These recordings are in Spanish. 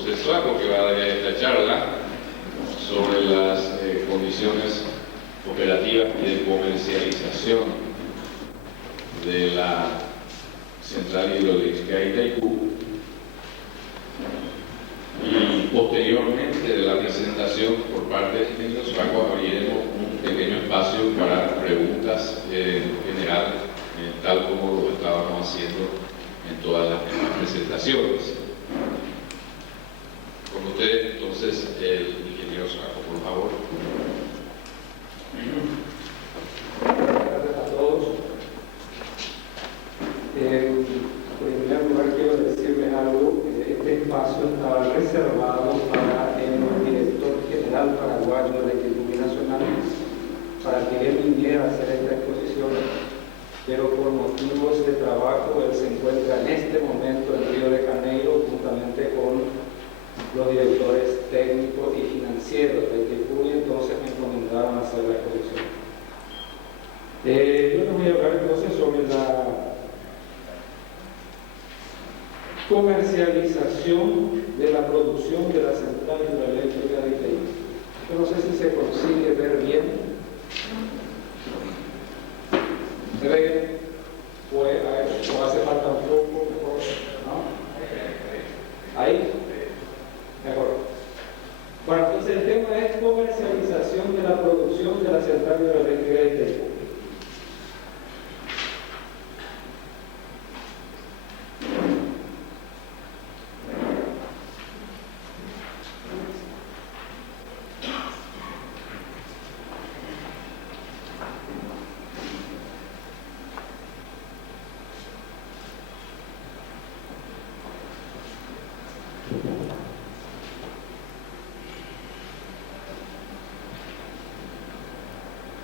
José Suaco, que va a dar esta charla sobre las condiciones operativas y de comercialización de la central hidroeléctrica de Itaipú. Y posteriormente de la presentación por parte del ingeniero Suaco abriremos un pequeño espacio para preguntas generales, tal como lo estábamos haciendo en todas las demás presentaciones. Con ustedes, entonces, el ingeniero Suaco, por favor. Gracias a todos. En primer lugar, quiero decirles algo. Este espacio estaba reservado para el director general paraguayo de Electricidad Nacional, para que él viniera a hacer esta exposición, pero por motivos de trabajo él se encuentra en este momento en Río de Janeiro juntamente con los directores técnicos y financieros de Itaipú, y entonces me encomendaron a hacer la exposición. Yo les voy a hablar entonces sobre la comercialización de la producción de la central hidroeléctrica de Itaipú. Yo no sé si se consigue ver bien. ¿Se ve bien? ¿O hace falta un poco mejor? ¿No? ¿Ahí? Mejor. Bueno, entonces el tema es comercialización de la producción de la central hidroeléctrica de Itaipú.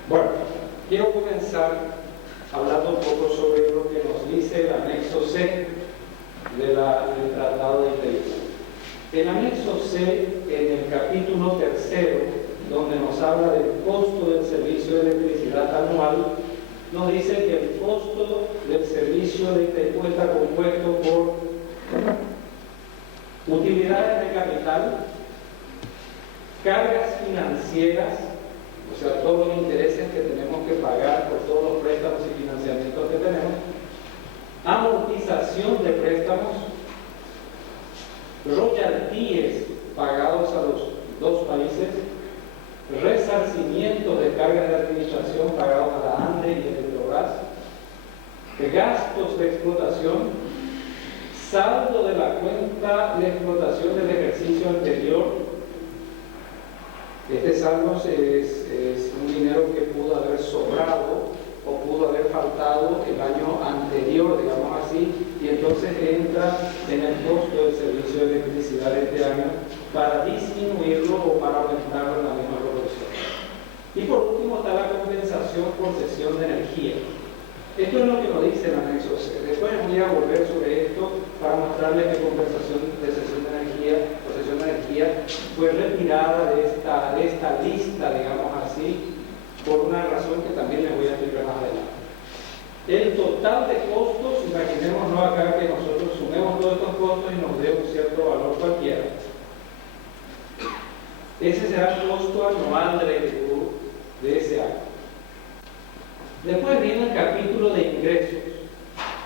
Bueno, quiero comenzar hablando un poco sobre lo que nos dice el anexo C del Tratado de Itaipú. El anexo C, en el capítulo 3, donde nos habla del costo del servicio de electricidad anual, nos dice que el costo del servicio de Itaipú está compuesto por utilidades de capital, cargas financieras, o sea, todos los intereses que tenemos que pagar por todos los préstamos y financiamientos que tenemos, amortización de préstamos, royalties pagados a los dos países, resarcimiento de cargas de administración pagados a la ANDE y Electrobras, gastos de explotación, saldo de la cuenta de explotación del ejercicio anterior. Este saldo es un dinero que pudo haber sobrado o pudo haber faltado el año anterior, digamos así, y entonces entra en el costo del servicio de electricidad de este año para disminuirlo o para aumentarlo en la misma proporción. Y por último está la compensación por cesión de energía. Esto es lo que nos dice el anexo C. Después voy a volver sobre esto para mostrarles que compensación de cesión de energía o cesión de energía fue retirada de esta lista, digamos así, por una razón que también les voy a explicar más adelante. El total de costos, imaginémonos acá que nosotros sumemos todos estos costos y nos dé un cierto valor cualquiera. Ese será el costo anual de ese año. Después viene el capítulo de ingresos.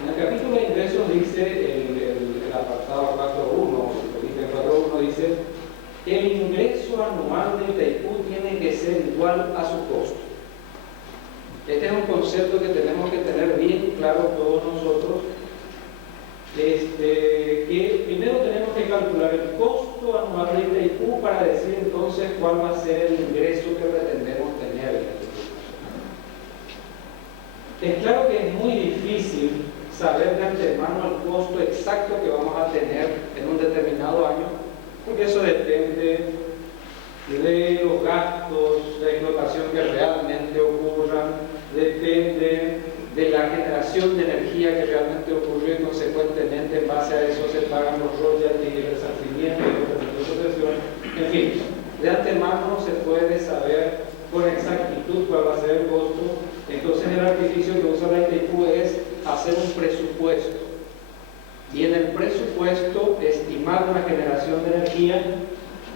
En el capítulo de ingresos dice el apartado 4.1, el ítem 4.1 dice: el ingreso anual de Itaipú tiene que ser igual a su costo. Este es un concepto que tenemos que tener bien claro todos nosotros. Que primero tenemos que calcular el costo anual de Itaipú para decir entonces cuál va a ser el ingreso que pretendemos tener. Es claro que es muy difícil saber de antemano el costo exacto que vamos a tener en un determinado año, porque eso depende de los gastos de explotación que realmente ocurran, depende de la generación de energía que realmente ocurrió y consecuentemente en base a eso se pagan los royalties y el resarcimiento y los sucesión. En fin, de antemano no se puede saber con exactitud cuál va a ser el costo. Entonces el artificio que usa la Itaipú es hacer un presupuesto y en el presupuesto estimar una generación generación de energía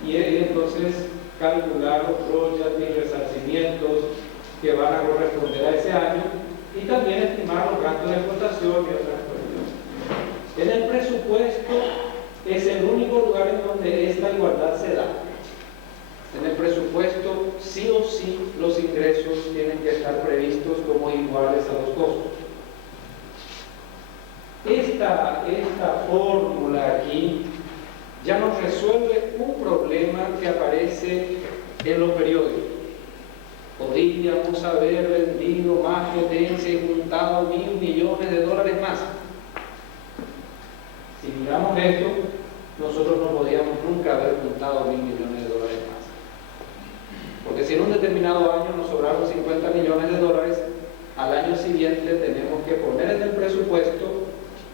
y entonces calcular los royalties, resarcimientos que van a corresponder a ese año y también estimar los gastos de explotación y otras cuestiones. En el presupuesto es el único lugar en donde esta igualdad se da. En el presupuesto, sí o sí, los ingresos tienen que estar previstos como iguales a los costos. Esta fórmula aquí ya nos resuelve un problema que aparece en los periódicos. Podríamos haber vendido más potencia y juntado $1.000 millones más. Si miramos esto, nosotros no podíamos nunca haber juntado $1.000 millones más. Porque si en un determinado año nos sobraron $50 millones, al año siguiente tenemos que poner en el presupuesto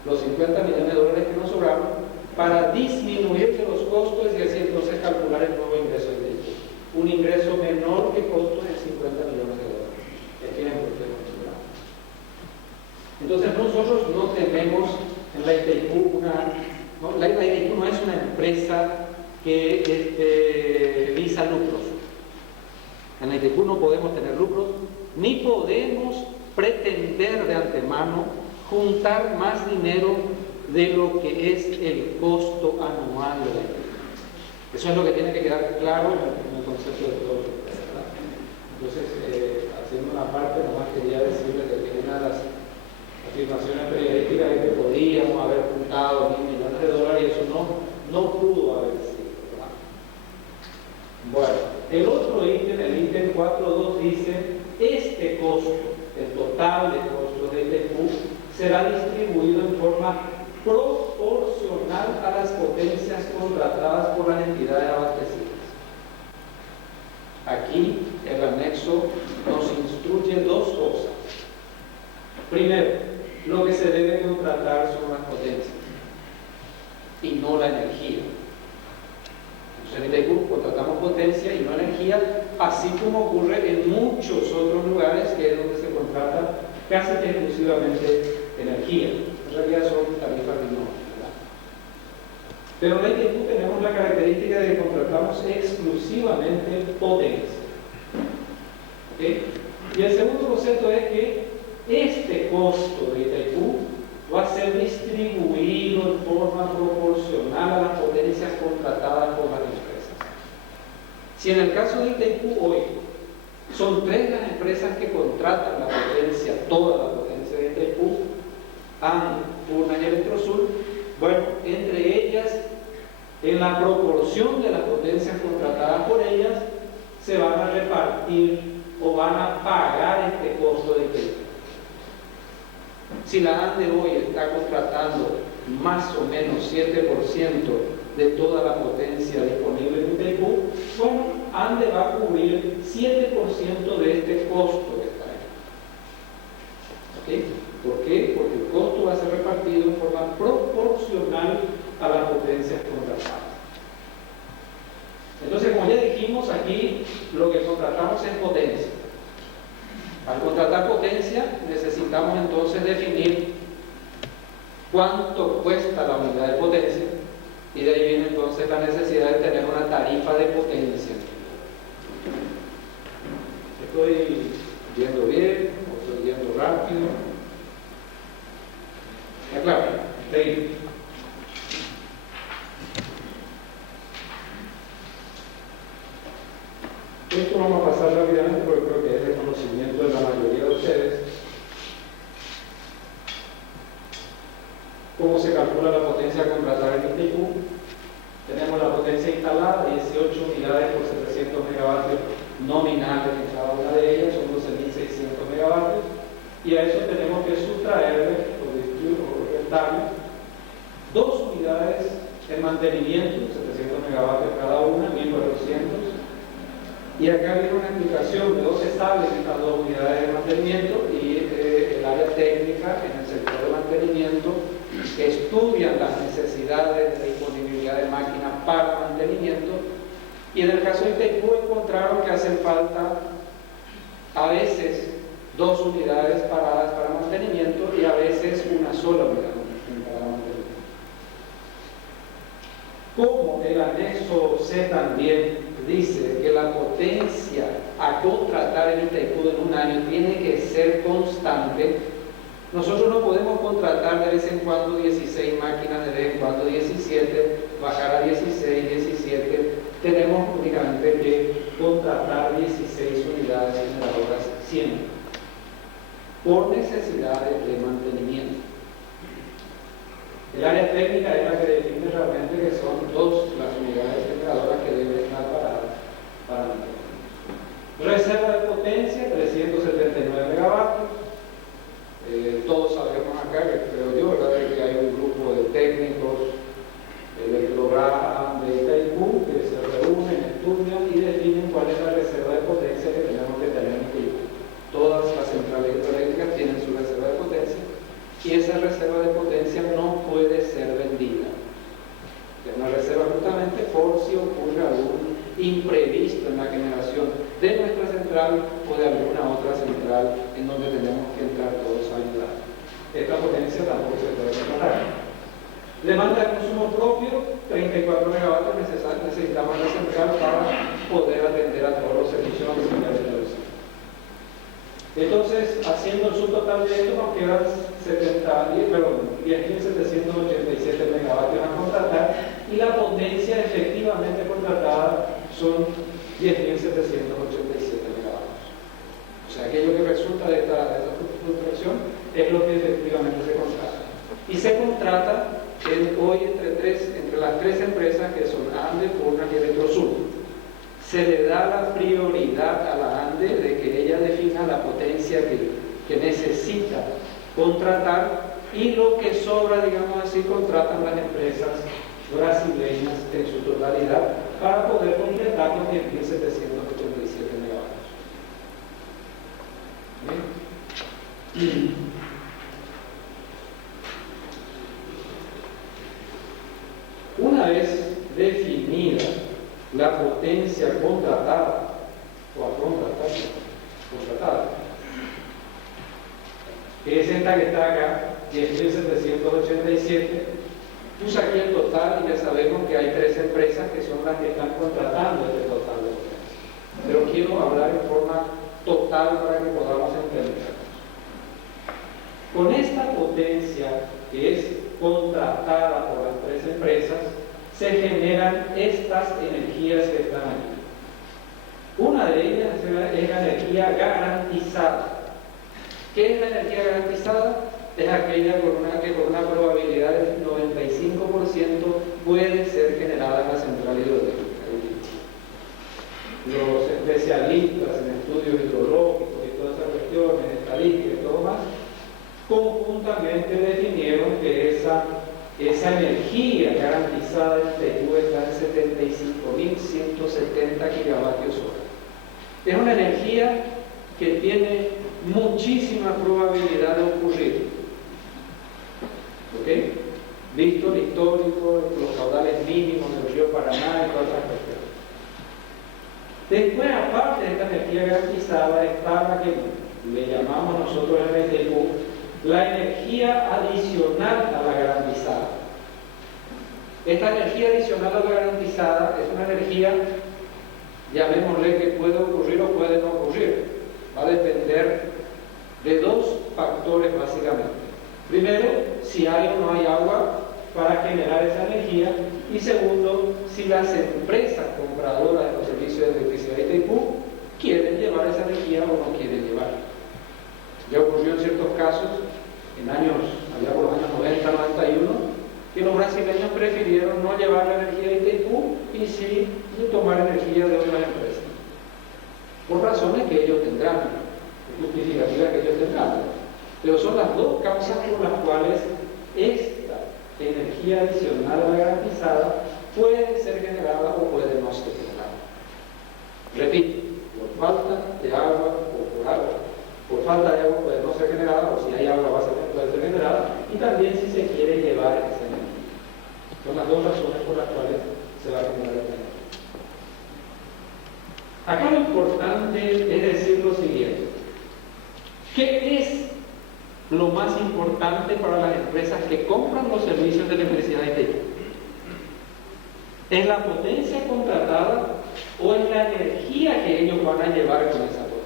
los $50 millones que nos sobraron para disminuir los costos y así entonces calcular el nuevo ingreso de ellos. Un ingreso menor que costo de $50 millones. Ejemplo que hemos logrado. Entonces nosotros no tenemos en la ITIQ la ITIQ no es una empresa que visa lucros. En la ITIQ no podemos tener lucros, ni podemos pretender de antemano juntar más dinero de lo que es el costo anual de la ITIQ. Eso es lo que tiene que quedar claro en el concepto de todo. Entonces, haciendo una parte, nomás quería decirles que una de las afirmaciones periodísticas es que podríamos haber juntado $1.000 millones y eso no pudo haber sido, ¿verdad? Bueno, el otro ítem, el ítem 4.2 dice, este costo, el total de costos de ITQ, será distribuido en forma proporcional a las potencias contratadas por las entidades abastecidas. Aquí el anexo nos instruye dos cosas. Primero, lo que se debe contratar son las potencias y no la energía. Entonces en ITQ contratamos potencia y no energía, así como ocurre en muchos otros lugares que es donde se contrata casi que exclusivamente energía. En realidad son tarifas menores, ¿verdad? Pero en la ITQ tenemos la característica de que contratamos exclusivamente potencia. ¿Okay? Y el segundo concepto es que este costo de ITQ va a ser distribuido en forma proporcional a las potencias contratadas por las empresas. Si en el caso de ITQ hoy son 3 las empresas que contratan la potencia, toda la potencia de ITQ, AN, Furnas y Electrosur, bueno, entre ellas, en la proporción de las potencias contratadas por ellas, se van a repartir o van a pagar este costo de ITQ. Si la AN de hoy está contratando más o menos 7% de toda la potencia disponible en ITQ, bueno, ANDE va a cubrir 7% de este costo que está ahí. ¿Okay? ¿Por qué? Porque el costo va a ser repartido en forma proporcional a las potencias contratadas. Entonces, como ya dijimos, aquí lo que contratamos es potencia. Al contratar potencia, necesitamos entonces definir cuánto cuesta la unidad de potencia y de ahí viene entonces la necesidad de tener una tarifa de potencia. ¿Estoy yendo bien o estoy yendo rápido? ¿Está claro? Sí. Esto vamos a pasar rápidamente porque creo que es de conocimiento de la mayoría de ustedes. ¿Cómo se calcula la potencia contratada en ITQ? Tenemos la potencia instalada, 18 unidades por 700 megavatios nominales en cada una de ellas, son 12.600 megavatios, y a eso tenemos que sustraerle o restarle 2 unidades en mantenimiento, 700 megavatios cada una, 1.400. Y acá viene una explicación de dónde salen estas 2 unidades de mantenimiento y el área técnica en el sector de mantenimiento que estudian las necesidades de disponibilidad de máquinas para mantenimiento, y en el caso de ITQ encontraron que hacen falta a veces 2 unidades paradas para mantenimiento y a veces una sola unidad para mantenimiento. Como el el anexo C también dice que la potencia a contratar en Itaipú en un año tiene que ser constante. Nosotros no podemos contratar de vez en cuando 16 máquinas, de vez en cuando 17, bajar a 16, 17. Tenemos únicamente que contratar 16 unidades generadoras siempre, por necesidades de mantenimiento. El área técnica es la que define realmente que son dos las unidades generadoras que deben estar paradas para mantenimiento. Reserva de potencia, 379 megavatios. Todos sabemos acá, que creo yo, ¿verdad?, que hay un grupo de técnicos Electrobras de Itaipú que se reúnen, estudian y definen cuál es la reserva de potencia que tenemos que tener en Itaipú. Todas las centrales hidroeléctricas tienen su reserva de potencia y esa reserva de potencia no puede ser vendida. Es una reserva justamente por si ocurre algún imprevisto en la generación de nuestra central o de alguna otra central en donde tenemos que entrar todos a ayudar. Esta potencia tampoco se puede controlar. Demanda de consumo propio, 34 megavatios necesitamos la central para poder atender a todos los servicios auxiliares de la luz. Entonces, haciendo el subtotal de esto, nos quedan 10.787 megavatios a contratar y la potencia efectivamente contratada son 10.787 megavatios. O sea, aquello que resulta de esta fluctuación es lo que efectivamente se contrata. Y se contrata hoy entre las tres empresas que son ANDE, Furnas y Electrosur. Se le da la prioridad a la ANDE de que ella defina la potencia que necesita contratar y lo que sobra, digamos así, contratan las empresas brasileñas en su totalidad para poder completar los 10.787 megavatios. ¿Bien? Una vez definida la potencia contratada o a contratada, que es esta que está acá, 10.787, puse aquí el total y ya sabemos que hay tres empresas que son las que están contratando este total de potencia. Pero quiero hablar en forma total para que podamos entender. Con esta potencia que es contratada por las tres empresas, se generan estas energías que están aquí. Una de ellas es la energía garantizada. ¿Qué es la energía garantizada? Es aquella que con una probabilidad del 95% puede ser generada en la central hidroeléctrica. Los especialistas en estudios hidrológicos y todas esas cuestiones, estadísticas y todo más, conjuntamente definieron que esa energía garantizada en Itaipú está en 75.170 gigavatios hora. Es una energía que tiene muchísima probabilidad de ocurrir. ¿Ok? Visto el histórico, los caudales mínimos del río Paraná y todas esas cuestiones. Después, aparte de esta energía garantizada, está la que le llamamos nosotros en Itaipú la energía adicional a la garantizada. Esta energía adicional a la garantizada es una energía, llamémosle, que puede ocurrir o puede no ocurrir. Va a depender de dos factores básicamente. Primero, si hay o no hay agua para generar esa energía. Y segundo, si las empresas compradoras de los servicios de electricidad de Itaipú quieren llevar esa energía o no quieren llevarla. Ya ocurrió en ciertos casos, allá por los años 90, 91, que los brasileños prefirieron no llevar la energía de Itaipú y sí tomar energía de otras empresas. Por razones que ellos tendrán, justificativas que ellos tendrán. Pero son las dos causas por las cuales esta energía adicional a la garantizada puede ser generada o puede no ser generada. Repito, por falta de agua o por agua. Por falta de agua puede no ser generada, o si hay agua puede ser generada, y también si se quiere llevar esa energía. Son las dos razones por las cuales se va a generar esta energía. Acá lo importante es decir lo siguiente. ¿Qué es lo más importante para las empresas que compran los servicios de electricidad de Itaipú? ¿Es la potencia contratada o es la energía que ellos van a llevar con esa potencia?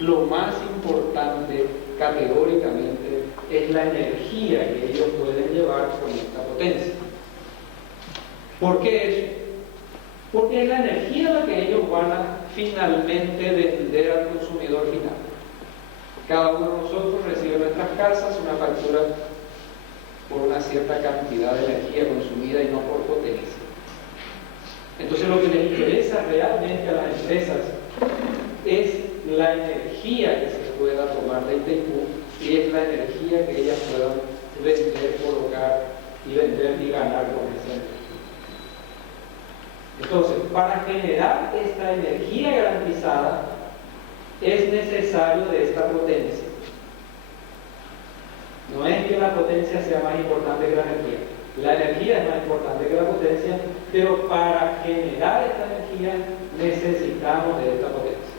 Lo más importante categóricamente es la energía que ellos pueden llevar con esta potencia. ¿Por qué eso? Porque es la energía la que ellos van a finalmente vender al consumidor final. Cada uno de nosotros recibe en nuestras casas una factura por una cierta cantidad de energía consumida y no por potencia. Entonces lo que les interesa realmente a las empresas es la energía que se pueda tomar de Itaipú y es la energía que ellas puedan vender, colocar y vender y ganar con esa energía. Entonces, para generar esta energía garantizada es necesario de esta potencia. No es que la potencia sea más importante que la energía. La energía es más importante que la potencia, pero para generar esta energía necesitamos de esta potencia.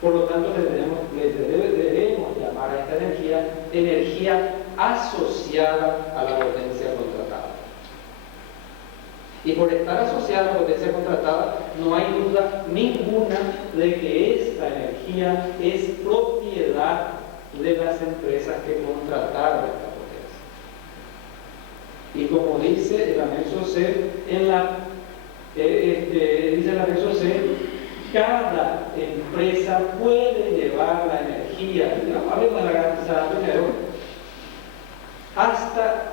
Por lo tanto, debemos llamar a esta energía asociada a la potencia contratada. Y por estar asociada a la potencia contratada, no hay duda ninguna de que esta energía es propiedad de las empresas que contrataron esta potencia. Y como dice el anexo C, dice el anexo C, cada empresa puede llevar la energía, hablemos de la garantizada primero, hasta,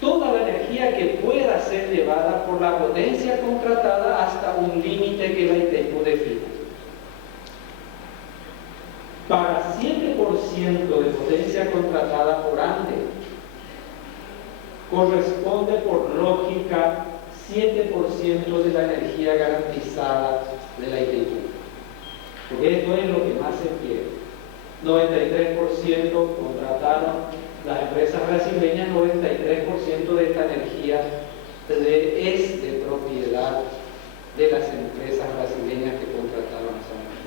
toda la energía que pueda ser llevada por la potencia contratada hasta un límite que la Itaipú define. Para 7% de potencia contratada por ANDE, corresponde por lógica 7% de la energía garantizada de la Itaipú. Porque esto es lo que más se quiere. 93% contrataron las empresas brasileñas, 93% de esta energía es de propiedad de las empresas brasileñas que contrataron esa energía.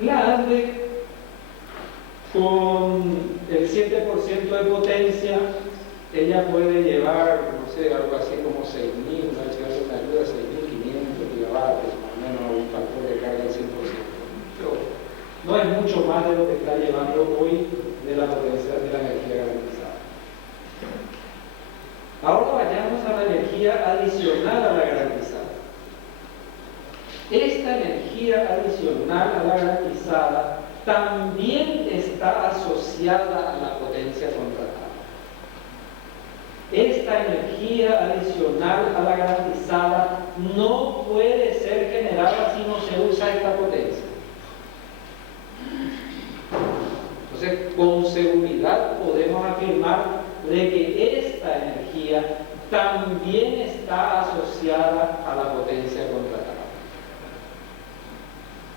La ANDE, con el 7% de potencia, ella puede llevar, no sé, algo así como 6.000, una ayuda 6.500 gigavatios, más o menos un factor de carga del 100%. Pero no es mucho más de lo que está llevando hoy de la potencia de la energía garantizada. Ahora vayamos a la energía adicional a la garantizada. Esta energía adicional a la garantizada también está asociada a la potencia contratada. Esta energía adicional a la garantizada no puede ser generada si no se usa esta potencia. Entonces, con seguridad podemos afirmar de que esta energía también está asociada a la potencia contratada.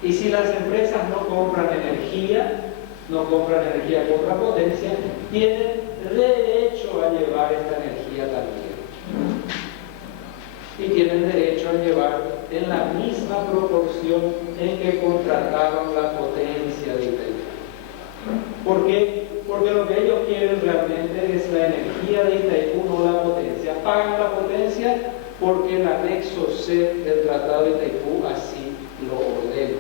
Y si las empresas no compran energía contra potencia, tienen derecho a llevar esta energía también. Y tienen derecho a llevar en la misma proporción en que contrataron la potencia de Itaipú. ¿Por qué? Porque lo que ellos quieren realmente es la energía de Itaipú, no la potencia. Pagan la potencia porque el anexo C del Tratado de Itaipú así lo ordena.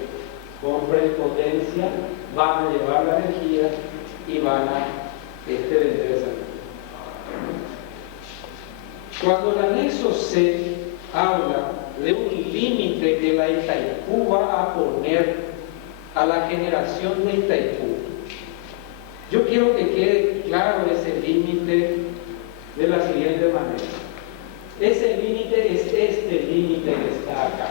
Compren potencia, van a llevar la energía y van a vender esa energía. Cuando el anexo C habla de un límite que la Itaipú va a poner a la generación de Itaipú, yo quiero que quede claro ese límite de la siguiente manera. Ese límite es este límite que está acá.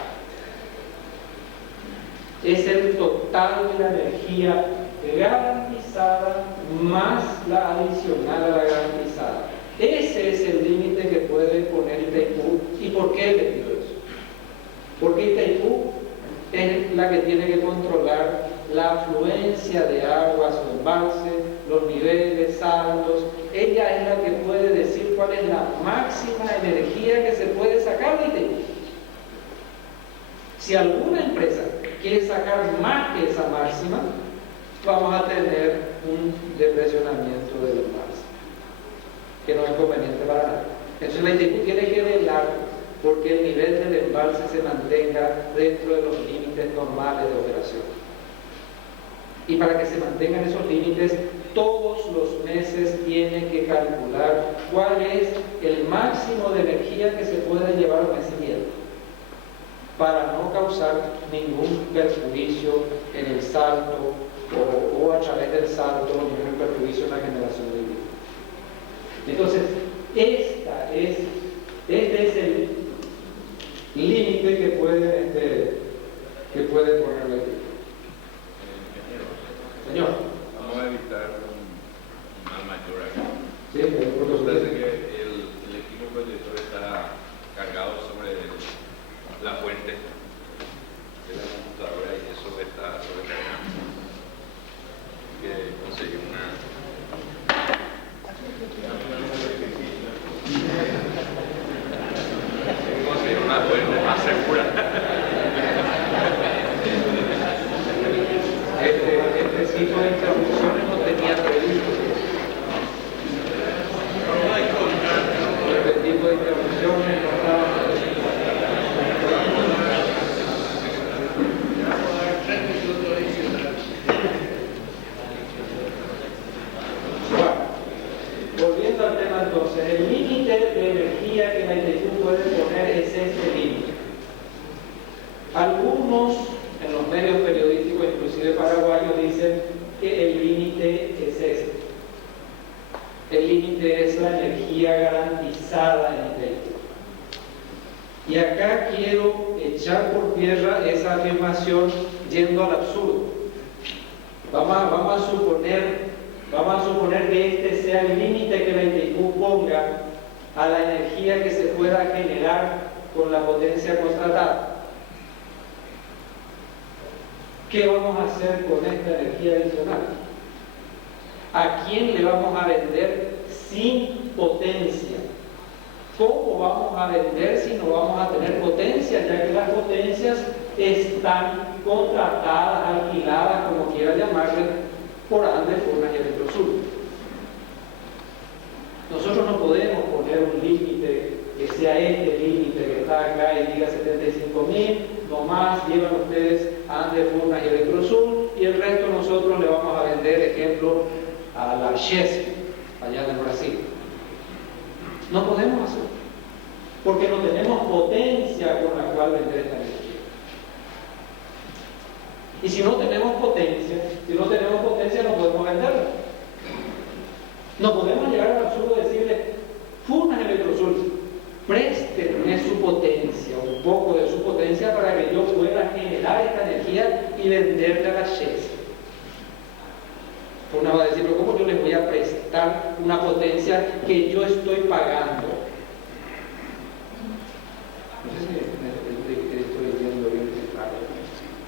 Es el total de la energía garantizada más la adicional a la garantizada. Ese es el límite que puede poner Itaipú. ¿Y por qué le digo eso? Porque Itaipú es la que tiene que controlar la afluencia de agua a su embalse, los niveles, saldos. Ella es la que puede decir cuál es la máxima energía que se puede sacar de Itaipú. Si alguna empresa quiere sacar más que esa máxima, vamos a tener un depresionamiento del embalse, que no es conveniente para nada. Entonces la ITQ tiene que velar porque el nivel del embalse se mantenga dentro de los límites normales de operación. Y para que se mantengan esos límites, todos los meses tiene que calcular cuál es el máximo de energía que se puede llevar al mes siguiente, para no causar ningún perjuicio en el salto o a través del salto, ningún perjuicio en la generación de vida. Entonces, este es el límite que puede poner la ley. Señor. Vamos a evitar un mal mayor acá. Sí, porque parece que el equipo proyector está cargado sobre la fuente de la computadora y eso está sobrecargado. Hay que conseguir una fuente más segura. Este tipo de interrupciones no tenía previsto. Este tipo de interrupciones no estaba previsto. Bueno, volviendo al tema entonces, el límite de energía que la ITQ puede poner es este límite. Algunos en los medios periodísticos, inclusive paraguayos, dicen que el límite es este. El límite es la energía garantizada en el ITQ. Y acá quiero echar por tierra esa afirmación yendo al absurdo. Vamos a suponer que este sea el límite que la ITQ ponga a la energía que se pueda generar con la potencia contratada. ¿Qué vamos a hacer con esta energía adicional? ¿A quién le vamos a vender sin potencia? ¿Cómo vamos a vender si no vamos a tener potencia? Ya que las potencias están contratadas, alquiladas, como quiera llamarle, por Andes, Furnas y Electrosur. Nosotros no podemos poner un límite que sea este límite que está acá y diga 75.000, nomás llevan ustedes a Andes, Furnas y Electrosur y el resto nosotros le vamos a vender, ejemplo, a la Chesf, allá en Brasil. No podemos hacerlo, porque no tenemos potencia con la cual vender esta energía. Y si no tenemos potencia, no podemos venderla. No podemos llegar al absurdo de decirle, Furnas Electrosur, préstenme su potencia, un poco de su potencia para que yo pueda generar esta energía y venderla a la Chesf. Furnas va a decir, pero ¿cómo yo les voy a prestar una potencia que yo estoy pagando? No sé si estoy diciendo bien claro.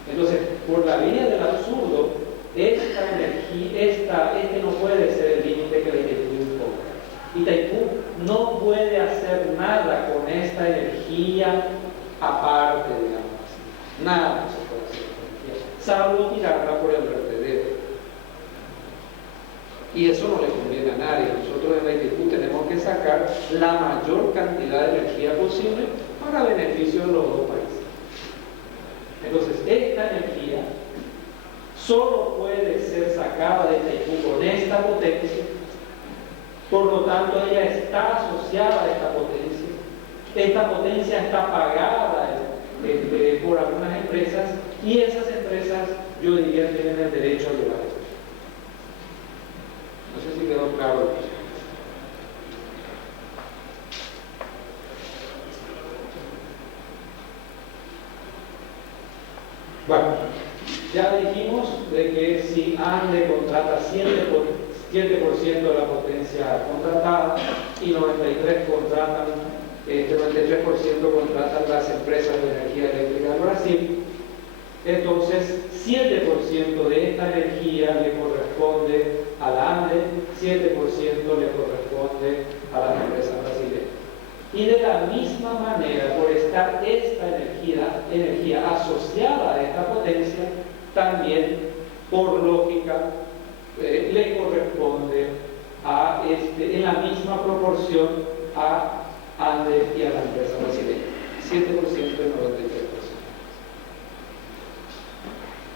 Entonces, por la vía del absurdo, esta energía, este no puede ser el límite que la ITQ imponga. ITQ no puede hacer nada con esta energía aparte, digamos así. Nada se puede hacer con energía, salvo tirarla por el vertedero. Y eso no le conviene a nadie. Nosotros en la ITQ tenemos que sacar la mayor cantidad de energía posible para beneficio de los dos países. Entonces, esta energía solo puede ser sacada de ITQ con esta potencia, por lo tanto ella está asociada a esta potencia. Esta potencia está pagada por algunas empresas y esas empresas, yo diría, tienen el derecho a llevar esto. No sé si quedó claro. Bueno, ya dijimos de que si ANDE contrata 7% de la potencia contratada y 93% contratan las empresas de energía eléctrica de Brasil, entonces 7% de esta energía le corresponde a la ANDE, 7% le corresponde a las empresas brasileñas. Y de la misma manera, por estar esta energía asociada a esta potencia, también, por lógica, le corresponde en la misma proporción a ANDE y a la empresa brasileña, 7% y 93%.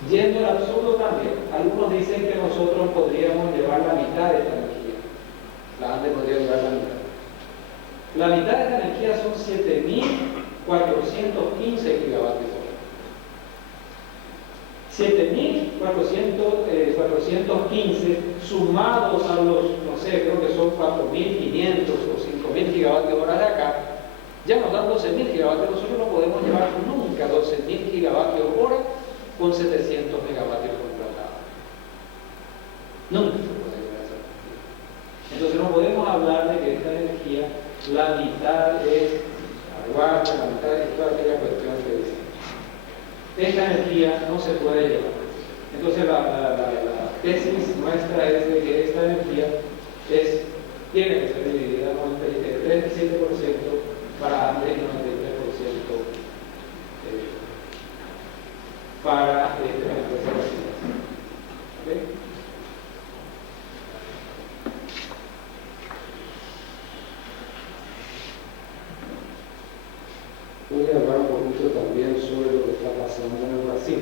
Yendo al absurdo también, algunos dicen que nosotros podríamos llevar la mitad de esta energía. La ANDE podría llevar la mitad. La mitad de esta energía son 7.415 gigavatios hora. 7.415 sumados a los, no sé, creo que son 4.500 o 5.000 gigavatios hora de acá, ya nos dan 12.000 gigavatios. Nosotros no podemos llevar nunca 12.000 gigavatios hora con 700 megavatios contratados. Nunca se puede llegar a esa energía. Entonces no podemos hablar de que esta energía, la mitad es aguarda, la mitad es toda aquella cuestión que dice. Esta energía no se puede llevar. Entonces la tesis nuestra es de que esta energía tiene que ser dividida 37% para ANDE y 93% para la empresa brasileña. ¿Okay? Voy a hablar un poquito también sobre lo que está pasando en el Brasil.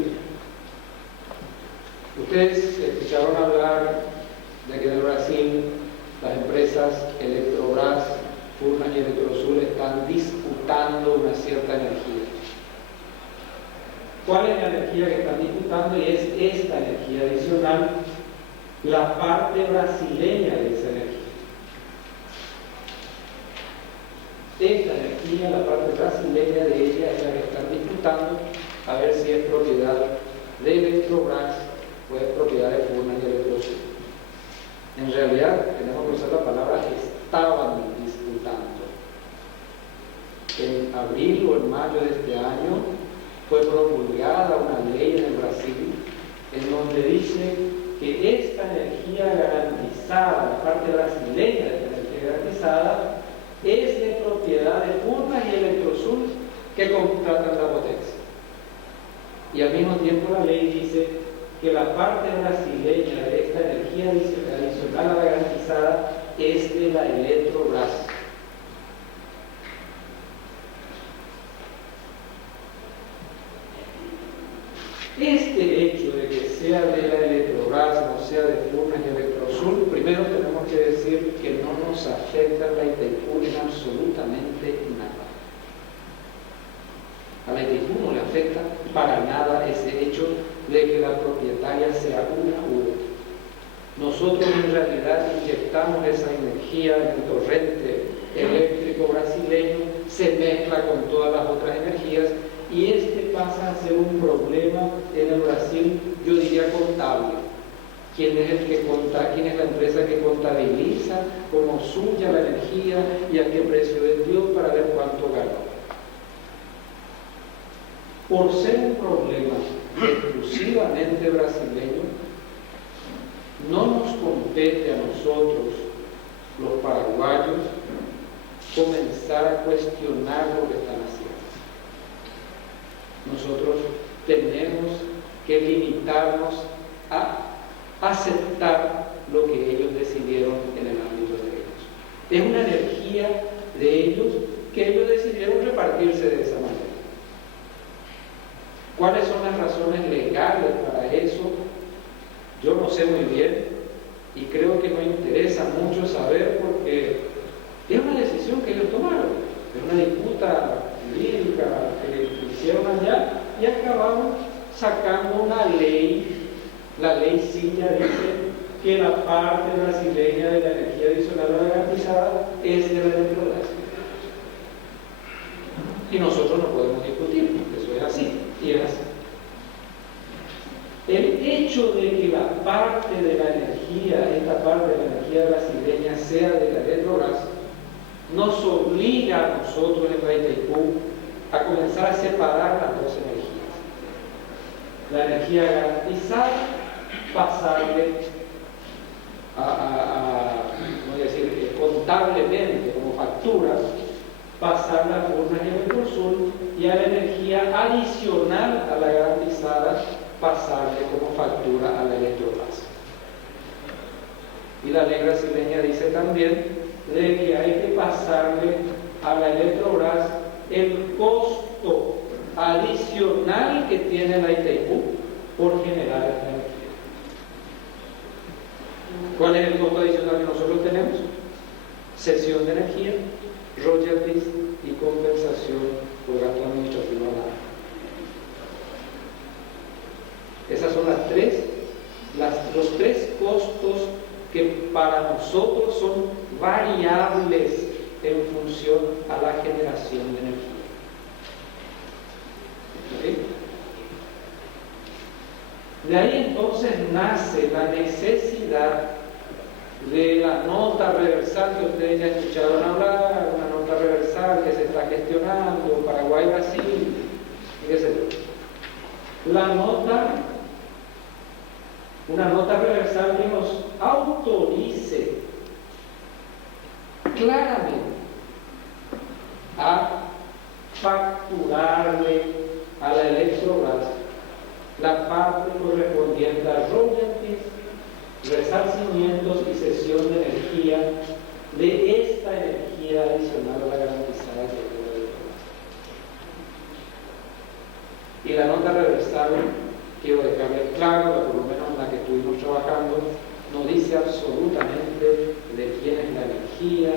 Ustedes escucharon hablar de que en el Brasil las empresas Electrobras, Furnas y Electrosul están disputando una cierta energía. ¿Cuál es la energía que están disputando? Y es esta energía adicional, la parte brasileña de esa energía. Esta energía, la parte brasileña de ella, es la que están disputando, a ver si es propiedad de Electrobras o es propiedad de Furnas y Electrosul. En realidad, tenemos que usar la palabra estaban disputando. En abril o en mayo de este año fue promulgada una ley en el Brasil en donde dice que esta energía garantizada, la parte brasileña de esta energía garantizada, es de propiedad de Furnas y Electrosul que contratan la potencia. Y al mismo tiempo la ley dice que la parte brasileña de esta energía adicional a la garantizada es de la Electrobras. Este hecho de que sea de la Electrobras, no sea de Furnas y Electrosul, primero tenemos que decir que no nos afecta la Itaipú en absolutamente nada. A la Itaipú no le afecta para nada ese hecho de que la propietaria sea una u otra. Nosotros en realidad inyectamos esa energía en el torrente eléctrico brasileño, se mezcla con todas las otras energías y pasa a ser un problema en el Brasil, yo diría contable. ¿Quién es la empresa que contabiliza como suya la energía y a qué precio vendió para ver cuánto ganó? Por ser un problema exclusivamente brasileño, no nos compete a nosotros, los paraguayos, comenzar a cuestionar lo que están haciendo. Nosotros tenemos que limitarnos a aceptar lo que ellos decidieron en el ámbito de ellos. Es una energía de ellos que ellos decidieron repartirse de esa manera. ¿Cuáles son las razones legales para eso? Yo no sé muy bien y creo que no interesa mucho saber porque es una decisión que ellos tomaron, es una disputa jurídica que hicieron allá y acabaron sacando una ley. La ley Silla dice que la parte brasileña de la energía adicional garantizada es de la Electrobras. Y nosotros no podemos discutir, eso es así, y es así. El hecho de que la parte de la energía, esta parte de la energía brasileña sea de la Electrobras, nos obliga a nosotros en la Itaipú a comenzar a separar las dos energías. La energía garantizada, pasarle contablemente como factura, pasarla a Furnas y Electrosul, y a la energía adicional a la garantizada, pasarle como factura a la Electrobras. Y la ley brasileña dice también de que hay que pasarle a la Electrobras el costo adicional que tiene la Itaipú por generar esta energía. ¿Cuál es el costo adicional que nosotros tenemos? Cesión de energía, royalties y compensación por gasto administrativo anual. Esas son los tres costos que para nosotros son variables en función a la generación de energía. ¿Okay? De ahí entonces nace la necesidad de la nota reversal que ustedes ya escucharon hablar, una nota reversal que se está gestionando, Paraguay-Brasil, etc. Una nota reversal que nos autorice claramente a facturarle a la Electrobras la parte correspondiente a royalties, resarcimientos y cesión de energía de esta energía adicional a la garantizada que tiene la Electrobras. Y la nota reversal, quiero dejarle claro, por lo menos la que estuvimos trabajando, no dice absolutamente de quién es la energía,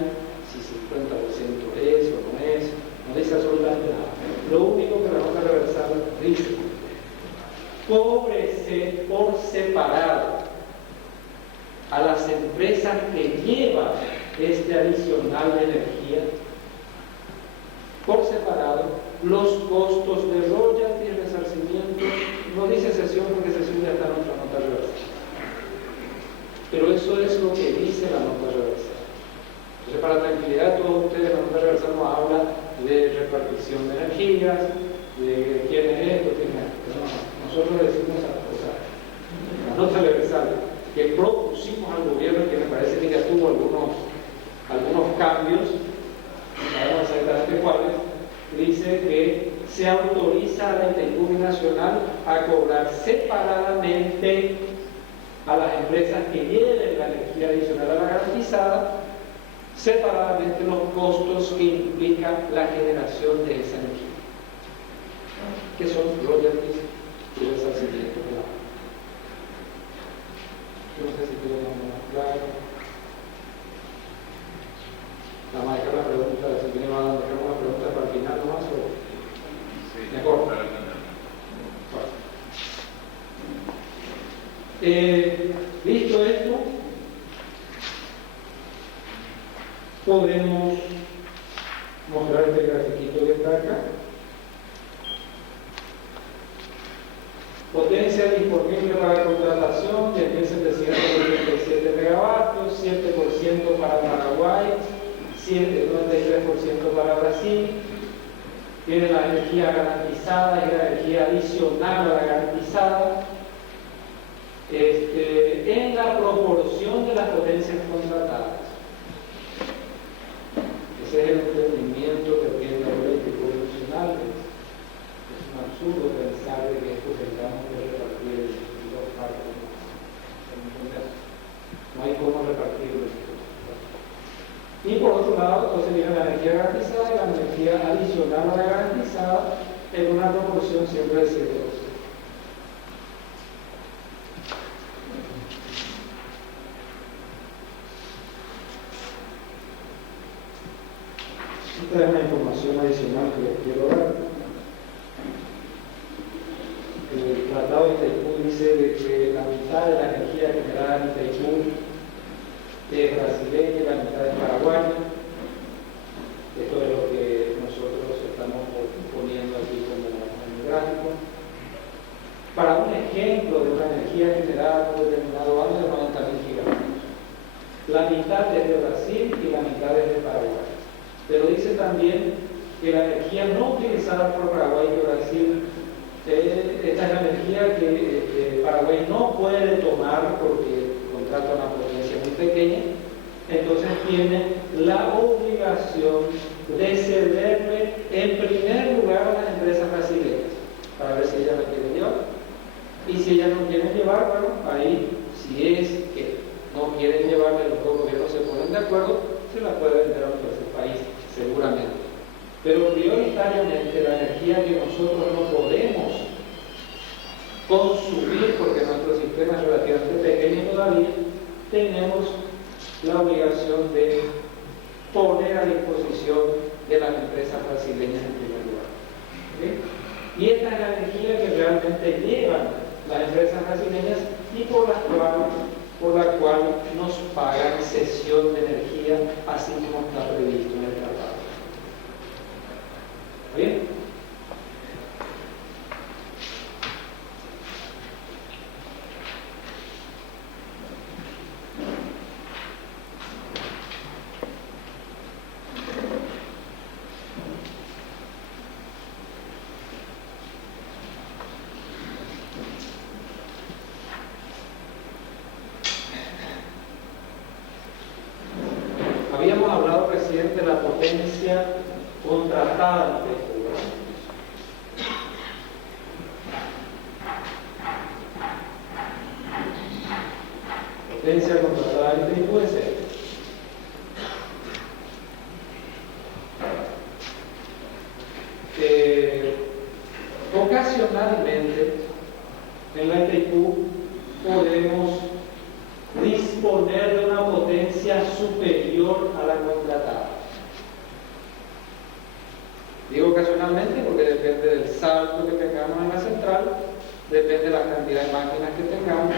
si 50% es o no es, no dice absolutamente nada. Lo único que la nota reversal dice: cóbrese por separado a las empresas que llevan este adicional de energía, por separado, los costos de royalty y resarcimiento. No dice cesión porque cesión ya está en nuestra nota reversal, pero eso es lo que dice la nota reversal. Entonces, para tranquilidad de todos ustedes, la nota reversal nos habla de repartición de energías, de quién es esto, quién es esto. No, nosotros le decimos a la nota reversal que propusimos al gobierno, que me parece que ya tuvo algunos cambios, no sabemos exactamente cuáles. Dice que se autoriza a la Itaipú Nacional a cobrar separadamente a las empresas que lleven la energía adicional a la garantizada, separadamente los costos que implica la generación de esa energía, que son royalties y resarcimiento de la. Yo no sé si quedó más claro. Vamos a dejar la pregunta, si tiene más, dejamos una pregunta para el final nomás, o Sí, mejor. Visto esto, podemos mostrar este grafiquito que está acá. Potencia disponible para contratación, 10.787 megavatios, 7% para Paraguay, 93% para Brasil. Tiene la energía garantizada y la energía adicional a la garantizada, en la proporción de las potencias contratadas. Ese es el entendimiento que tiene la ley convencional. Es un absurdo pensar de que esto tengamos que repartir en dos partes. No hay cómo repartirlo. Y por otro lado, entonces viene la energía garantizada y la energía adicional a la garantizada en una proporción siempre de 7%. Esta es una información adicional que les quiero dar. El Tratado de Itaipú dice de que la mitad de la energía generada en Itaipú es brasileña y la mitad es paraguaya. Esto es lo que nosotros estamos poniendo aquí como en el gráfico. Para un ejemplo de una energía generada en un determinado año de 90.000 gigavatios. La mitad es de Brasil y la mitad es de Paraguay. Pero dice también que la energía no utilizada por Paraguay y Brasil, esta es la energía que Paraguay no puede tomar porque contrata una potencia muy pequeña, entonces tiene la obligación de cederle en primer lugar a las empresas brasileñas para ver si ellas la quieren llevar. Y si ellas no quieren llevar, bueno, ahí si es que no quieren llevarla, los dos gobiernos se ponen de acuerdo, se la puede vender a otro país, seguramente. Pero prioritariamente la energía que nosotros no podemos consumir, porque nuestro sistema es relativamente pequeño todavía, tenemos la obligación de poner a disposición de las empresas brasileñas en primer lugar. ¿Okay? Y esta es la energía que realmente llevan las empresas brasileñas y por la cual nos pagan cesión de energía, así como está previsto en el tratado. ¿Está bien? Habíamos hablado recién de la potencia contratada de Cuba. Potencia contratada entre puede ser. Ocasionalmente en la Itaipú podemos disponer de una potencia superior a la contratada. Digo ocasionalmente porque depende del salto que tengamos en la central, depende de la cantidad de máquinas que tengamos,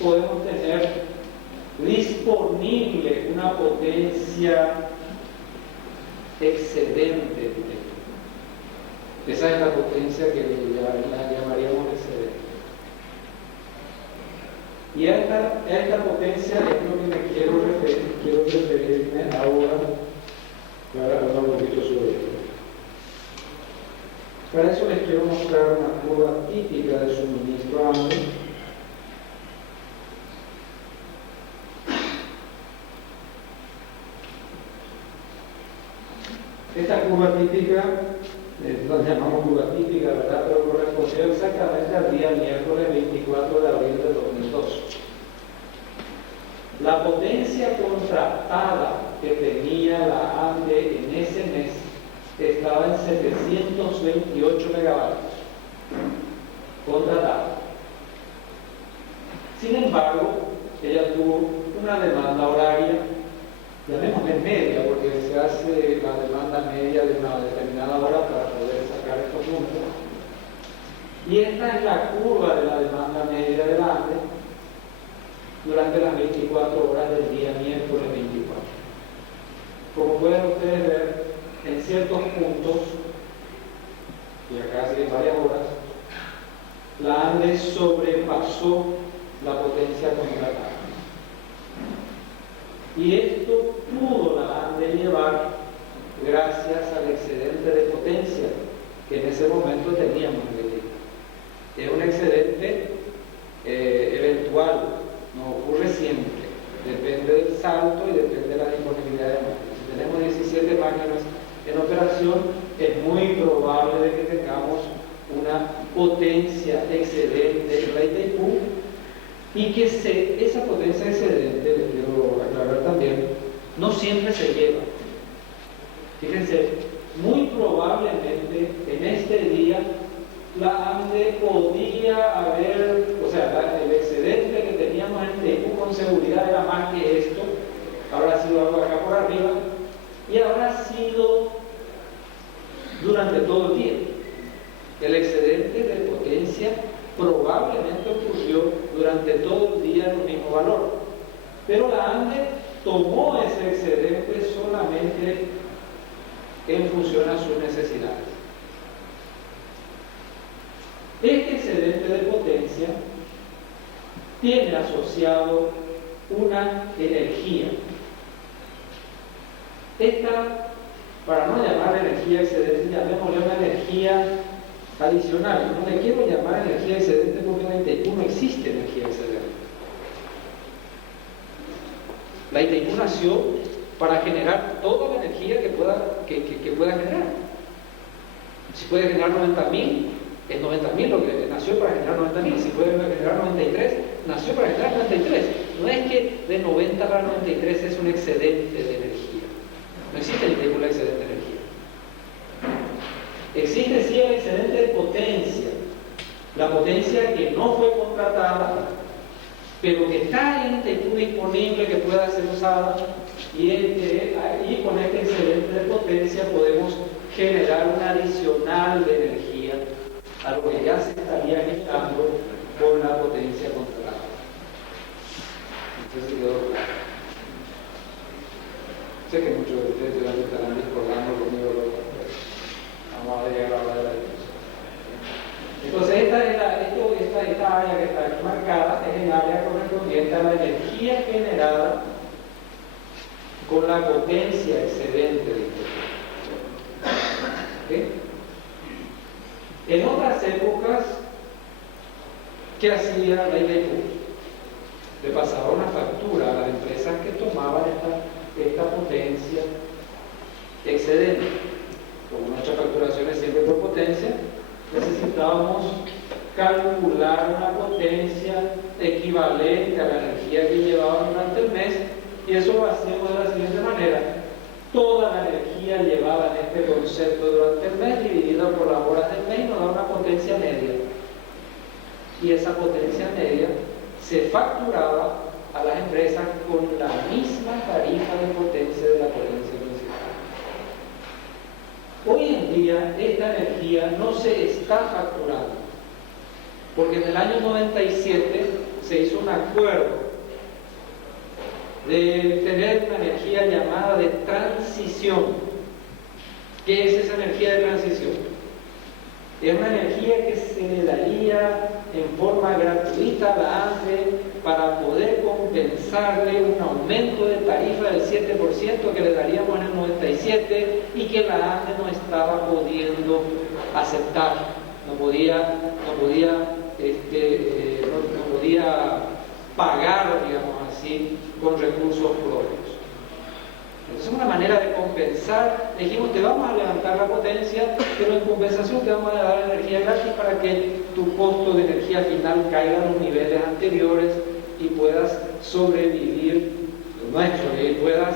podemos tener disponible una potencia excedente. Esa es la potencia que la llamaríamos excedente. Y a esta potencia es lo que me quiero referirme ahora para hablar un poquito sobre esto. Para eso les quiero mostrar una curva típica de suministro AMBE. Esta curva típica, la llamamos curva típica, ¿verdad? Pero correspondió exactamente al día miércoles 24 de abril de 2002. La potencia contratada que tenía la ANDE en ese mes estaba en 728 megavatios contratada. Sin embargo, ella tuvo una demanda horaria, llamémosle media, porque se hace la demanda media de una determinada hora para poder sacar estos números. Y esta es la curva de la demanda media de la ANDE durante las 24 horas del día miércoles 24. Como pueden ustedes ver, en ciertos puntos, y acá siguen varias horas, la ANDE sobrepasó la potencia contratada. Y esto pudo la ANDE llevar gracias al excedente de potencia que en ese momento teníamos en el equipo. Es un excedente eventual, no ocurre siempre, depende del salto y depende de la disponibilidad de máquinas. Si tenemos 17 máquinas en operación, es muy probable de que tengamos una potencia excedente en la Itaipú y que esa potencia excedente, les quiero aclarar también, no siempre se lleva. Fíjense, muy probablemente en este día la ANDE podía haber, o sea, el excedente que teníamos en Itaipú con seguridad era más que esto, habrá sido algo acá por arriba, y habrá sido durante todo el día. El excedente de potencia probablemente ocurrió durante todo el día en el mismo valor. Pero la ANDE tomó ese excedente solamente en función a sus necesidades. Este excedente de potencia tiene asociado una energía. Esta, para no llamar energía excedente, llamémosle una energía adicional. No le quiero llamar energía excedente porque en la Itaipú no existe energía excedente. La Itaipú nació para generar toda la energía que pueda generar. Si puede generar 90.000, es 90.000 lo que nació para generar 90.000. Si puede generar 93, nació para generar 93. no es que de 90 para 93 es un excedente de energía. No existe el vehículo excedente de energía. Existe sí el excedente de potencia. La potencia que no fue contratada, pero que está en actitud disponible, que pueda ser usada, y con este excedente de potencia podemos generar un adicional de energía a lo que ya se estaría generando con la potencia contratada. Entonces quedó claro. Sé que muchos de ustedes ya estarán discordando conmigo, vamos a llegar a la hora de la discusión. Entonces esta área que está aquí marcada es el área correspondiente a la energía generada con la potencia excedente de ¿okay? En otras épocas, ¿qué hacía la ley de Cook? Le pasaba una factura a las empresas que tomaban esta potencia excedente. Como nuestras facturaciones siempre por potencia, necesitábamos calcular una potencia equivalente a la energía que llevaban durante el mes, y eso lo hacemos de la siguiente manera: toda la energía llevada en este concepto durante el mes dividida por las horas del mes nos da una potencia media, y esa potencia media se facturaba a las empresas con la misma tarifa de potencia de la potencia principal. Hoy en día esta energía no se está facturando, porque en el año 97 se hizo un acuerdo de tener una energía llamada de transición. ¿Qué es esa energía de transición? Es una energía que se le daría en forma gratuita a la ANDE para poder compensarle un aumento de tarifa del 7% que le daríamos en el 97 y que la ANDE no estaba pudiendo aceptar, no podía pagar, digamos así, con recursos propios. Entonces, una manera de compensar, dijimos: te vamos a levantar la potencia, pero en compensación te vamos a dar energía gratis para que tu costo de energía final caiga a los niveles anteriores y puedas sobrevivir, y puedas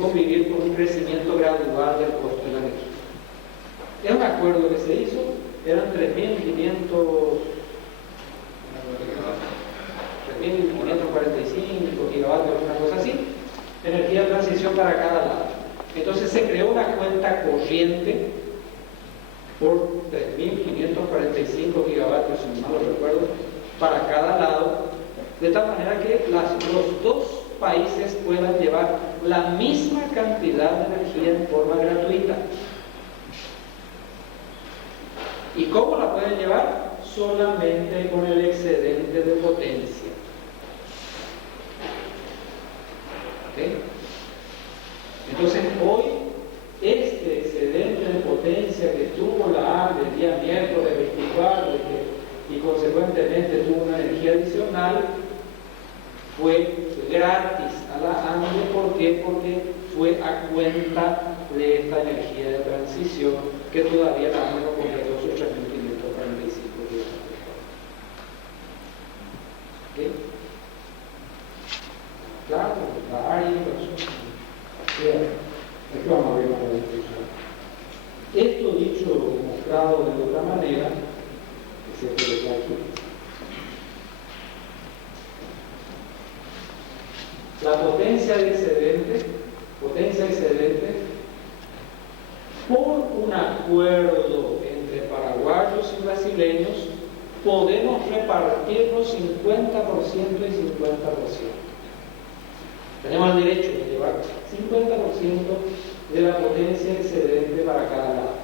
convivir con un crecimiento gradual del costo de la energía. Es un acuerdo que se hizo, eran 3.545 gigavatios, una cosa así, energía de transición para cada lado. Entonces se creó una cuenta corriente por 3.545 gigavatios, si no lo recuerdo, para cada lado, de tal manera que los dos países puedan llevar la misma cantidad de energía en forma gratuita. ¿Y cómo la pueden llevar? Solamente con el excedente de potencia. ¿Okay? Entonces hoy este excedente de potencia que tuvo la ANDE el día miércoles 24 y consecuentemente tuvo una energía adicional, fue gratis a la ANDE. ¿Por qué? Porque fue a cuenta de esta energía de transición que todavía la ANDE no completó sus 3.545 días. ¿Okay? Claro, la área es que vamos a ver más adelante. Esto dicho o mostrado de otra manera, que se puede aquí. La potencia excedente, por un acuerdo entre paraguayos y brasileños, podemos repartirnos 50% y 50%. Tenemos el derecho de llevar 50% de la potencia excedente para cada lado.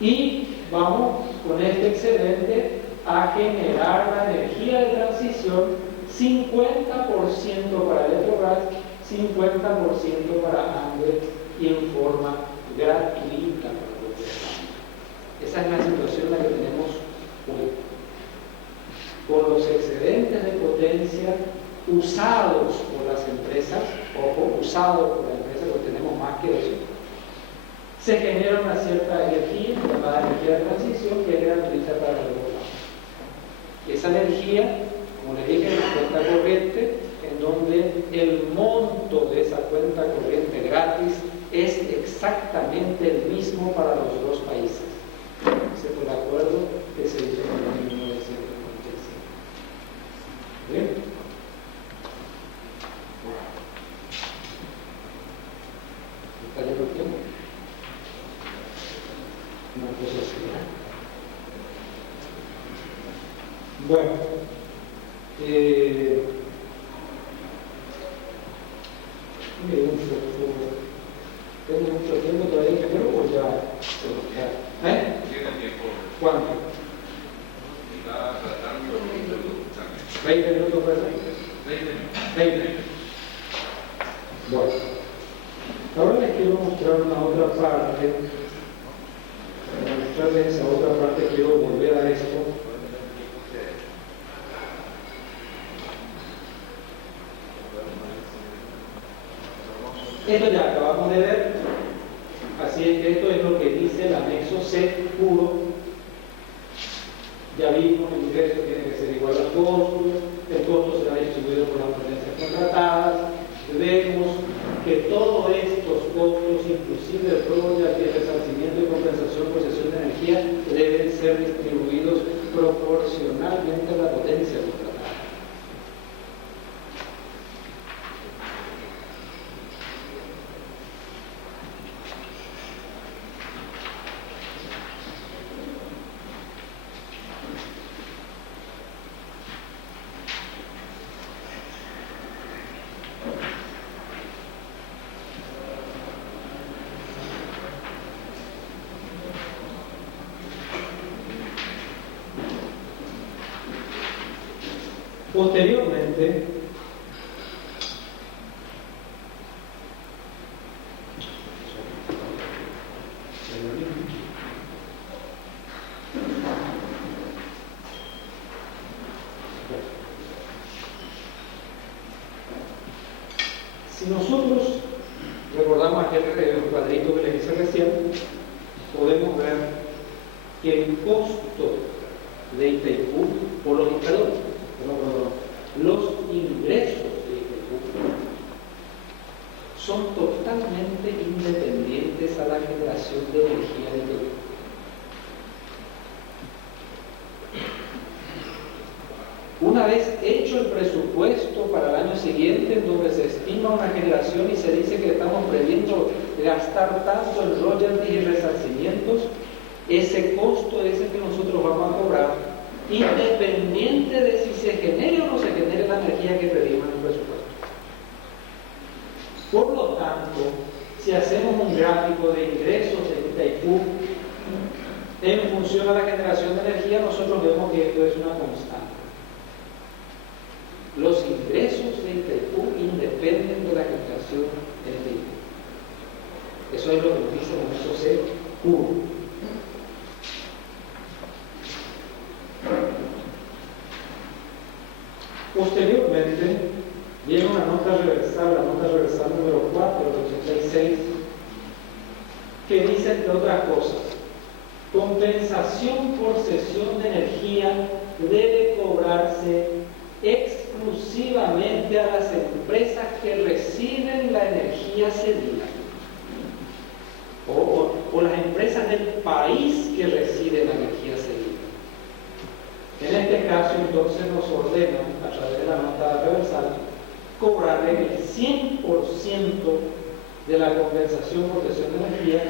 Y vamos con este excedente a generar la energía de transición 50% para Electrobras, 50% para ANDE y en forma gratuita para los demás. Esa es la situación en la que tenemos hoy. Con los excedentes de potencia usados por las empresas, usados por la empresa, porque tenemos más que eso, se genera una cierta energía, llamada energía de transición, que es gratuita para los demás. Esa energía como les dije, una cuenta corriente en donde el monto de esa cuenta corriente gratis es exactamente el mismo para los dos países. Ese fue el acuerdo que se hizo en el año 1995. ¿Bien? ¿Está yendo el tiempo? Una cosa así, ¿no? Bueno, tengo mucho tiempo todavía, pero pues ya se lo queda. ¿Tiene tiempo? ¿Cuánto? Está tratando 20 minutos, ¿verdad? 20. Bueno, ahora les quiero mostrar una otra parte. Para mostrarles esa otra parte, quiero volver a esto. Esto ya acabamos de ver, así es que esto es lo que dice el anexo C puro. Ya vimos el ingreso tiene que ser igual al costo, el costo será distribuido por las potencias contratadas. Vemos que todos estos costos, inclusive el royalty, el resarcimiento y compensación por cesión de energía, deben ser distribuidos proporcionalmente a la potencia contratada. Posteriormente, si nosotros recordamos aquel cuadrito que les hice recién, podemos ver que el costo de Itaipú, los ingresos de Itaipú son totalmente independientes a la generación de energía de Itaipú. Una vez hecho el presupuesto para el año siguiente, en donde se estima una generación y se dice que estamos previendo gastar tanto en royalties y resarcimientos, ese costo es el que nosotros vamos a cobrar, independiente de si se genere o no se genere la energía que pedimos en el presupuesto. Por lo tanto, si hacemos un gráfico de ingresos de Itaipú en función a la generación de energía, nosotros vemos que esto es una constante. Los ingresos de Itaipú independen de la generación de Itaipú. Eso es lo que nos dice el anexo C puro. Posteriormente, viene una nota reversal, la nota reversal número 4 del 86, que dice, entre otras cosas, compensación por cesión de energía debe cobrarse exclusivamente a las empresas que reciben la energía cedida o las empresas del país que reciben la energía cedida. En este caso, entonces, nos ordenan, a través de la nota reversal, cobrarle el 100% de la compensación por cesión de energía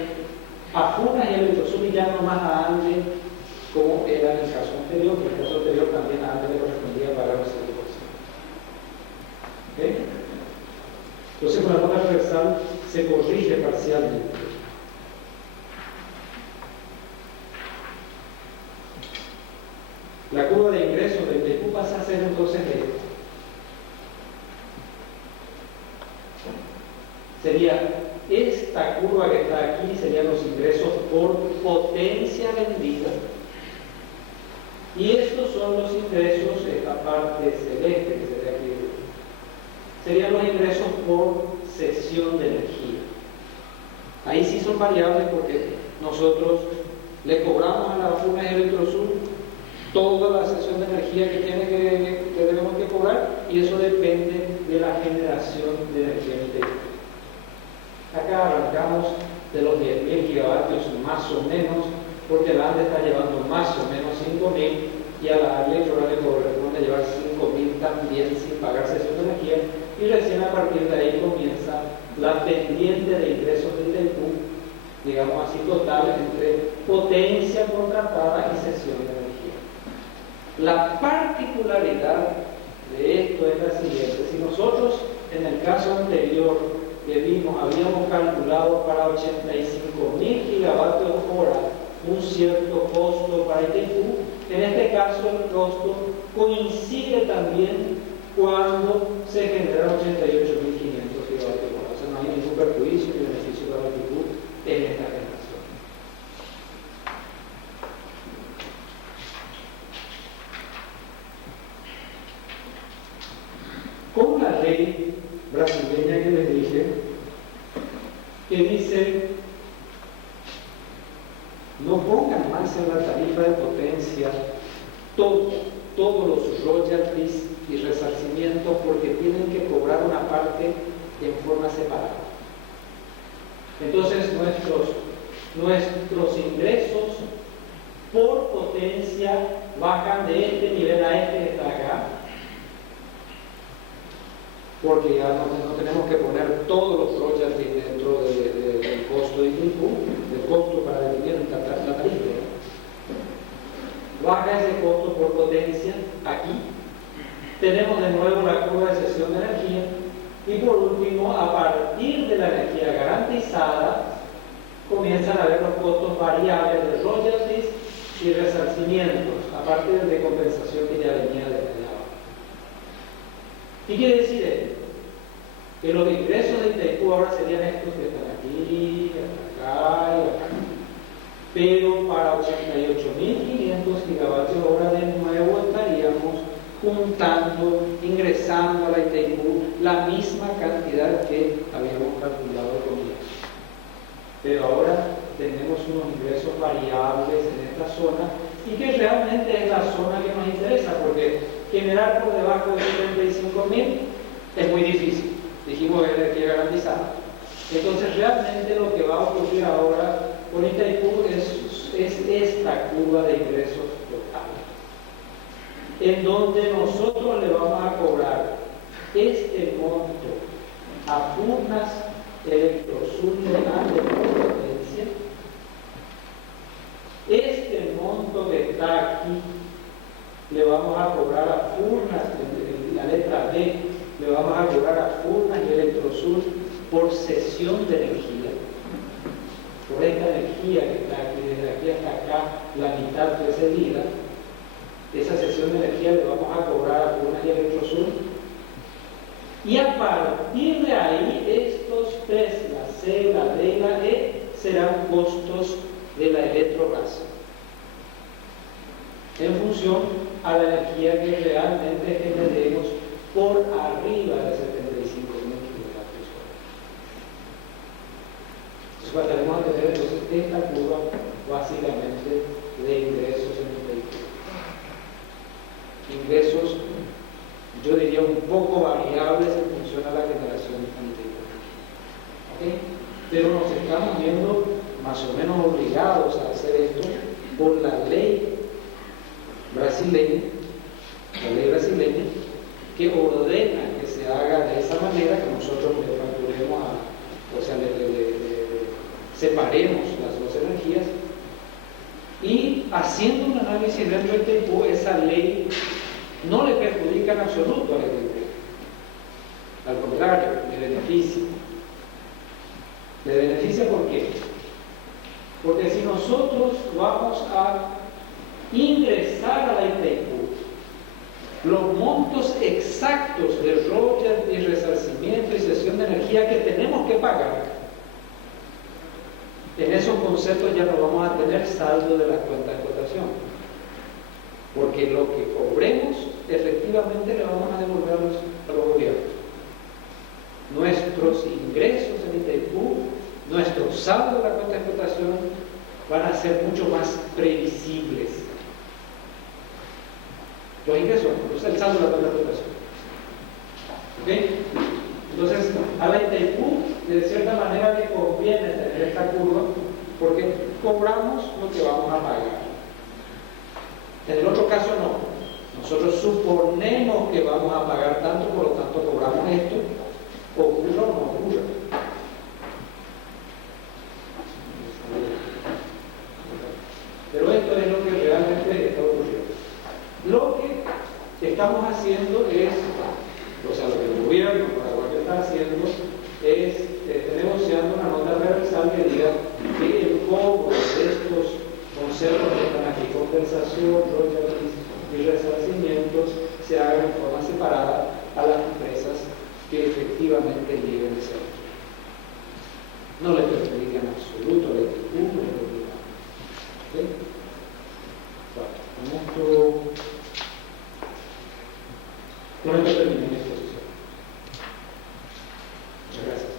a Funas y Electrosur, y ya no más a ANDE, como era en el caso anterior, que en el caso anterior también a ANDE le correspondía pagar el 100%. ¿Okay? Entonces, con la nota reversal se corrige parcialmente. La curva de ingresos de Itaipú pasa a ser entonces esta. Sería esta curva que está aquí, serían los ingresos por potencia vendida. Y estos son los ingresos, esta parte celeste que se ve aquí, serían los ingresos por cesión de energía. Ahí sí son variables porque nosotros le cobramos a la Funas y Electrosur toda la cesión de energía que tiene que que debemos que cobrar, y eso depende de la generación de energía en Itaipú. Acá arrancamos de los 10.000 gigavatios más o menos, porque la ANDE está llevando más o menos 5.000, y a la Electro le corresponde llevar 5.000 también sin pagar cesión de energía, y recién a partir de ahí comienza la pendiente de ingresos de Itaipú, digamos así, total entre potencia contratada y cesión de energía. La particularidad de esto es la siguiente: si nosotros en el caso anterior que vimos habíamos calculado para 85.000 gigavatios hora un cierto costo para Itaipú, en este caso el costo coincide también cuando se generan 88.500 gigavatios hora. O sea, no hay ningún perjuicio ni beneficio para Itaipú en esta generación. Con la ley brasileña que les dije, que dice: no pongan más en la tarifa de potencia todos los royalties y resarcimientos, porque tienen que cobrar una parte en forma separada. Entonces nuestros ingresos por potencia bajan de este nivel a este que está acá, porque ya no tenemos que poner todos los royalties dentro del costo de Itaipú, del costo para definir la tarifa. Baja ese costo por potencia aquí. Tenemos de nuevo la curva de cesión de energía. Y por último, a partir de la energía garantizada, comienzan a haber los costos variables de royalties y resarcimientos, aparte de compensación que ya venía de allá. ¿Qué quiere decir esto? Que los ingresos de Itaipú ahora serían estos que están aquí, acá y acá. Pero para 88.500 gigavatios hora de nuevo estaríamos juntando, ingresando a la Itaipú la misma cantidad que habíamos calculado al comienzo. Pero ahora tenemos unos ingresos variables en esta zona, y que realmente es la zona que nos interesa, porque generar por debajo de 75.000 es muy difícil. Dijimos que energía garantizada. Entonces realmente lo que va a ocurrir ahora con Itaipú es esta curva de ingresos totales, en donde nosotros le vamos a cobrar este monto a Furnas Electrosul de alta potencia. Este monto que está aquí le vamos a cobrar a Furnas, en la letra B, le vamos a cobrar a Furnas y Electrosul por cesión de energía. Por esta energía que está aquí, desde aquí hasta acá, la mitad fue cedida. Esa cesión de energía le vamos a cobrar a Furnas y Electrosul. Y a partir de ahí, estos tres, la C, la D y la E, serán costos de la Electrogas, en función a la energía que realmente generemos por arriba de 75.000 gigavatios hora. Entonces pasaremos a tener entonces esta curva básicamente de ingresos en el vehículo. Ingresos, yo diría, un poco variables en función a la generación anterior. ¿Okay? Pero nos estamos viendo más o menos obligados a hacer esto por la ley brasileña, que ordena que se haga de esa manera, que nosotros le facturemos separemos las dos energías, y haciendo un análisis dentro del tiempo, esa ley no le perjudica en absoluto a la gente. Al contrario, le beneficia. ¿Le beneficia por qué? Porque si nosotros vamos a ingresar a la Itaipú los montos exactos de royalties y resarcimiento y cesión de energía que tenemos que pagar, en esos conceptos ya no vamos a tener saldo de las cuentas de explotación, porque lo que cobremos efectivamente le vamos a devolver a los gobiernos. Nuestros ingresos en Itaipú, nuestro saldo de la cuenta de explotación van a ser mucho más previsibles. los ingresos, el saldo de la tabla de explotación. ¿Ok? Entonces, a la Itaipú, de cierta manera, le conviene tener esta curva porque cobramos lo que vamos a pagar. En el otro caso, no. Nosotros suponemos que vamos a pagar tanto, por lo tanto, cobramos esto, ocurra o no ocurra. Pero esto es lo que realmente está ocurriendo. Lo que estamos haciendo es, o sea, lo que el gobierno paraguayo está haciendo es negociando una nota reversal que diga que el cobro de estos conceptos que están aquí, compensación, royalties y resarcimientos, se haga de forma separada a las empresas que efectivamente lleven ese servicio. No le perjudica en absoluto a la Itaipú, no le perjudica. ¿Okay? Bueno, con esto terminé mi exposición. Muchas gracias.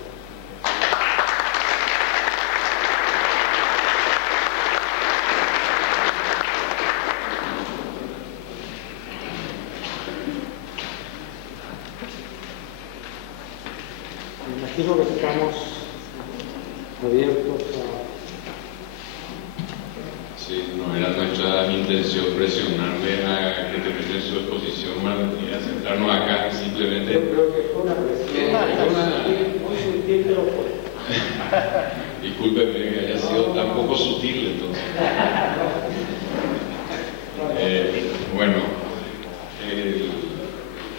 Me imagino que estamos abiertos a... Sí, no era nuestra intención presionarle a que termine su exposición y a sentarnos acá, simplemente... Yo creo que fue una presión muy sutil, pero fue. Discúlpeme que haya sido tan poco sutil, entonces. Bueno,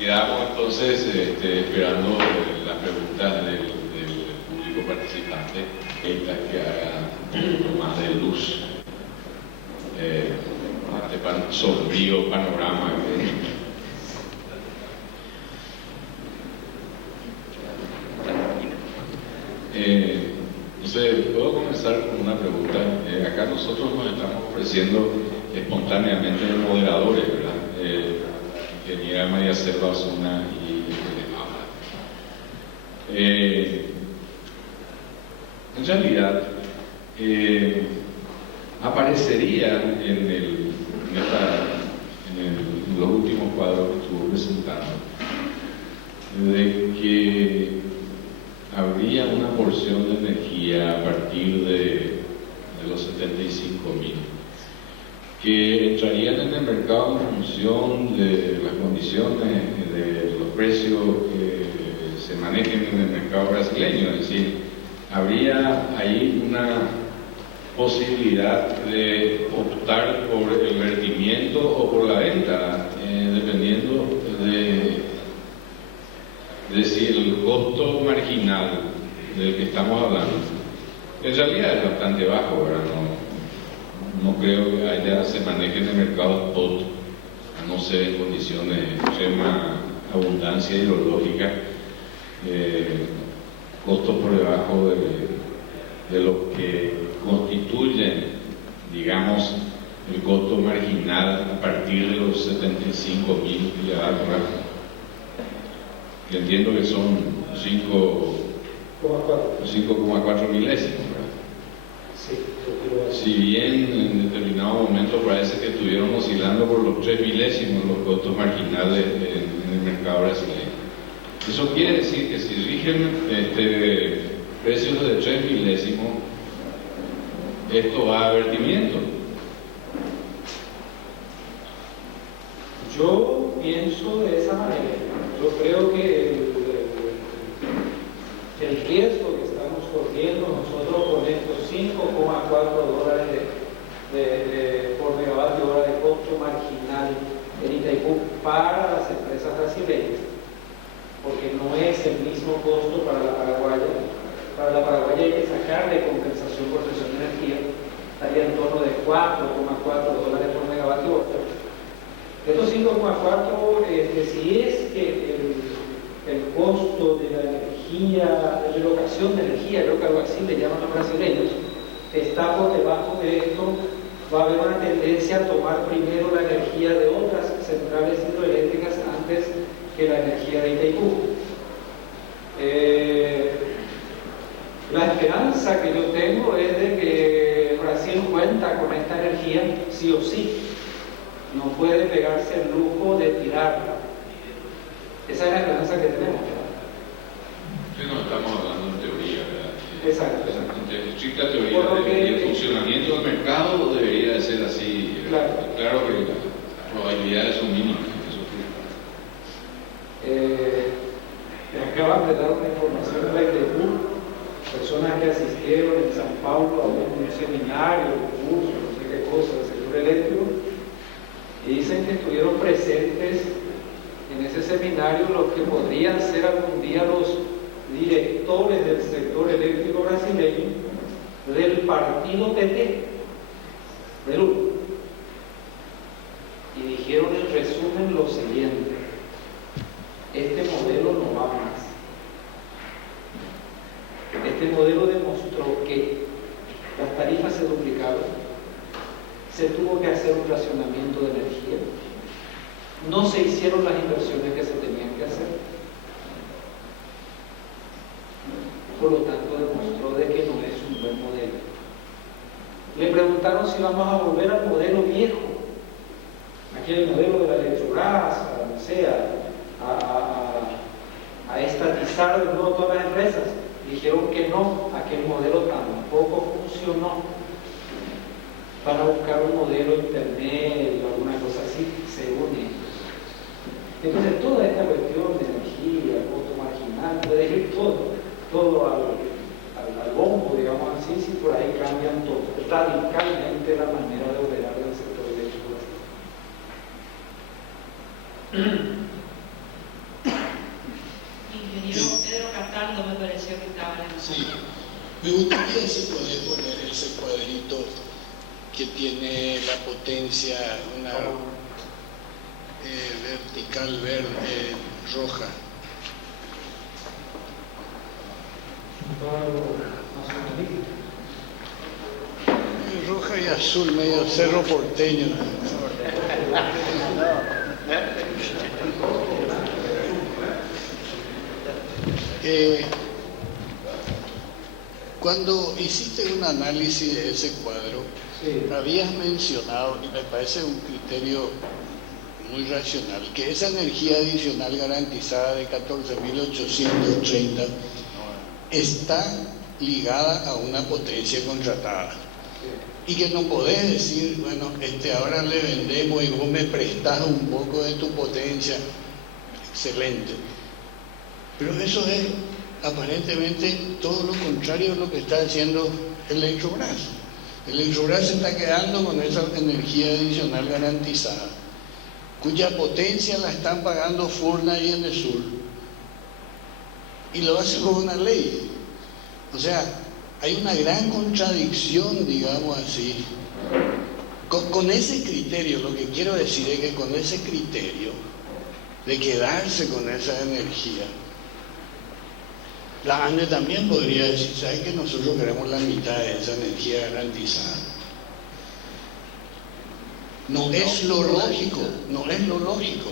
quedamos entonces esperando las preguntas del público participante, que haga un poco más de luz. Este sombrío panorama. Entonces, puedo comenzar con una pregunta. Acá nosotros nos estamos ofreciendo espontáneamente moderadores, ¿verdad? Ingeniera María Selva Osuna y en realidad, aparecería en los últimos cuadros que estuvo presentando, de que habría una porción de energía a partir de los 75.000 que entrarían en el mercado en función de las condiciones de los precios que se manejen en el mercado brasileño. Es decir, habría ahí una posibilidad de optar por el vertimiento o por la venta, dependiendo de si el costo marginal del que estamos hablando en realidad es bastante bajo, ¿verdad? No creo que allá se maneje en el mercado spot, a no ser en condiciones de extrema abundancia hidrológica, costos por debajo de lo que constituyen, digamos, el costo marginal a partir de los 75.000 gigavatios, que entiendo que son 5,4 milésimos, ¿verdad? Sí, si bien en determinado momento parece que estuvieron oscilando por los 3 milésimos los costos marginales en el mercado brasileño. Eso quiere decir que si rigen precios de 3 milésimos, esto va a vertimiento. Yo pienso de esa manera. Yo creo que el riesgo que estamos corriendo nosotros con estos $5,4 por megavatio hora de costo marginal en Itaipú para las empresas brasileñas, porque no es el mismo costo para la paraguaya. Para la paraguaya hay que sacarle compensación por presión de energía, estaría en torno de $4,4 por megavatio hora. Estos 5,4, si es que el costo de la energía, de relocación de energía, creo que algo así le llaman los brasileños, está por debajo de esto, va a haber una tendencia a tomar primero la energía de otras centrales hidroeléctricas antes que la energía de Itaipú. La esperanza que yo tengo es de que Brasil cuenta con esta energía sí o sí. no puede pegarse el lujo de tirarla. Esa es la esperanza que tenemos, ¿verdad? Sí, no estamos hablando en teoría, ¿verdad? Exacto. En estricta teoría, el funcionamiento del mercado debería de ser así. Claro que las probabilidades son mínimas. Me acaban de dar una información de la ITEPUR, personas que asistieron en San Paulo a un seminario, un curso, no sé qué cosa, del sector eléctrico, y dicen que estuvieron presentes en ese seminario los que podrían ser algún día los directores del sector eléctrico brasileño del partido PT, del URU. Y dijeron en resumen lo siguiente: este modelo no va más. Este modelo demostró que las tarifas se duplicaron, se tuvo que hacer un racionamiento de energía, no se hicieron las inversiones que se tenían que hacer. Por lo tanto, demostró de que no es un buen modelo. Le preguntaron si vamos a volver al modelo viejo, aquel modelo de la Electrobras, no sé, a estatizar de nuevo todas las empresas. Dijeron que no, aquel modelo tampoco funcionó. Van a buscar un modelo intermedio, alguna cosa así, según ellos. Entonces, toda esta cuestión de energía, costo marginal, puede ir todo al bombo, digamos así, si por ahí cambian todo, radicalmente la manera de operar del sector eléctrico. Ingeniero Pedro Castaldo me pareció que estaba en el... Sí, me gustaría si podés poner ese cuadrito que tiene la potencia, una vertical verde, roja. Roja y azul, medio cerro porteño. Cuando hiciste un análisis de ese cuadro, sí, habías mencionado, y me parece un criterio muy racional, que esa energía adicional garantizada de 14.830 está ligada a una potencia contratada. Y que no podés decir, bueno, ahora le vendemos y vos me prestás un poco de tu potencia. Excelente. Pero eso es aparentemente todo lo contrario a lo que está haciendo Electrobras. Electrobras se está quedando con esa energía adicional garantizada, cuya potencia la están pagando Furna y Enesur, y lo hace con una ley. O sea, hay una gran contradicción, digamos así. Con ese criterio, lo que quiero decir es que con ese criterio de quedarse con esa energía, la ANDE también podría decir, ¿sabes que nosotros queremos la mitad de esa energía garantizada? No es lo lógico, no es lo lógico.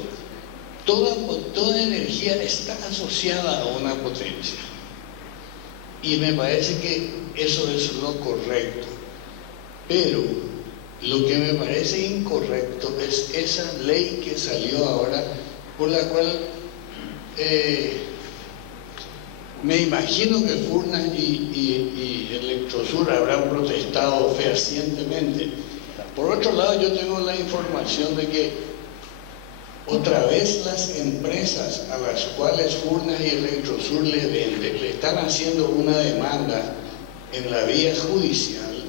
Toda energía está asociada a una potencia. Y me parece que eso es lo correcto. Pero lo que me parece incorrecto es esa ley que salió ahora, por la cual me imagino que Furna y Electrosur habrán protestado fehacientemente. Por otro lado, yo tengo la información de que otra vez las empresas a las cuales Furnas y Electrosur le venden, le están haciendo una demanda en la vía judicial,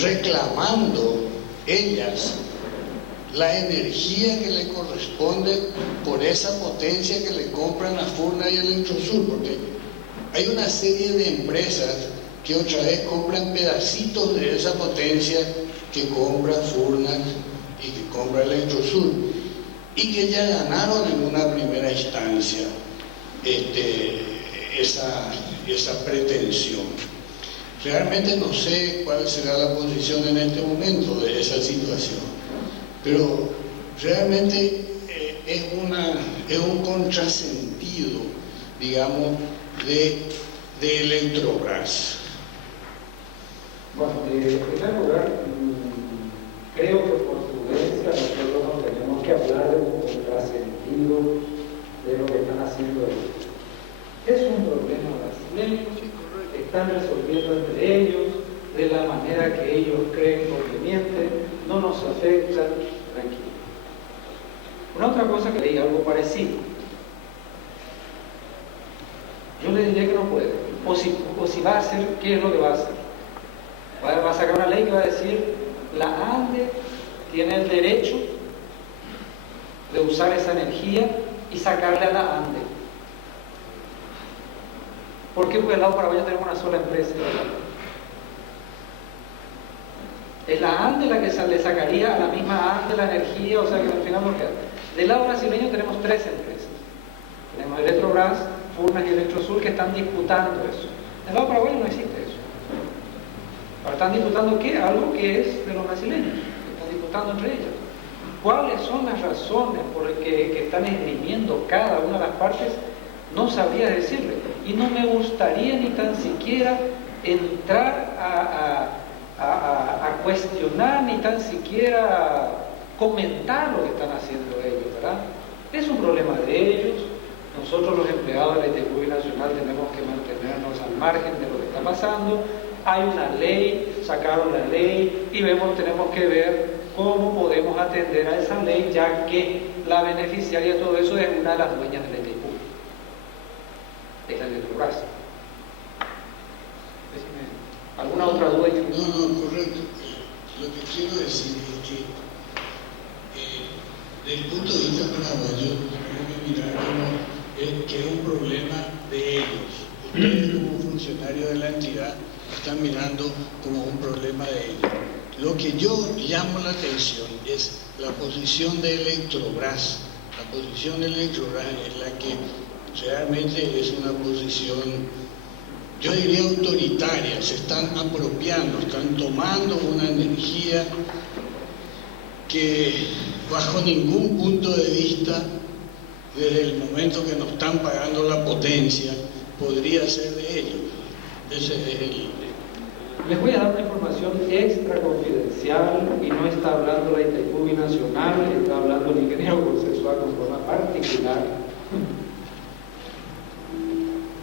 reclamando ellas la energía que le corresponde por esa potencia que le compran a Furna y Electrosur, porque hay una serie de empresas que otra vez compran pedacitos de esa potencia que compra Furna y que compra Electrosur, y que ya ganaron en una primera instancia esa pretensión. Realmente no sé cuál será la posición en este momento de esa situación, pero realmente es un contrasentido, digamos, de Electrobras. Bueno, en primer lugar, creo que Portugués entendido de lo que están haciendo ellos. Es un problema brasileño, están resolviendo entre ellos de la manera que ellos creen conveniente, no nos afecta, tranquilo. Una otra cosa que leí, algo parecido. Yo le diría que no puede. O si va a hacer, ¿qué es lo que va a hacer? Va a sacar una ley que va a decir, la ANDE tiene el derecho de usar esa energía y sacarle a la ANDE. ¿Por qué? Porque al lado paraguayo tenemos una sola empresa. Es la ANDE la que le sacaría a la misma ANDE la energía, o sea que al final no queda. Del lado brasileño tenemos 3 empresas. Tenemos Eletrobras, Furnas y Electrosur que están disputando eso. Del lado paraguayo no existe eso. Ahora están disputando ¿qué? Algo que es de los brasileños, que están disputando entre ellos. ¿Cuáles son las razones por las que están esgrimiendo cada una de las partes? No sabría decirle. Y no me gustaría ni tan siquiera entrar a cuestionar, ni tan siquiera comentar lo que están haciendo ellos, ¿verdad? Es un problema de ellos. Nosotros los empleados de la ITQ Nacional tenemos que mantenernos al margen de lo que está pasando. Hay una ley, sacaron la ley y tenemos que ver cómo podemos atender a esa ley, ya que la beneficiaria de todo eso es una de las dueñas de la ITQ. Es la Eletrobras. ¿Alguna otra duda? No, correcto. Lo que quiero decir es que desde el punto de vista paraguayo, tenemos que mirar que es un problema de ellos. Ustedes como funcionarios de la entidad están mirando como un problema de ellos. Lo que yo llamo la atención es la posición de Eletrobras. La posición de Eletrobras es la que realmente es una posición, yo diría autoritaria. Se están apropiando, están tomando una energía que bajo ningún punto de vista, desde el momento que nos están pagando la potencia, podría ser de ellos. Ese es el... Les voy a dar una información extra confidencial y no está hablando la ITQ Nacional, está hablando el ingeniero consensual con forma particular.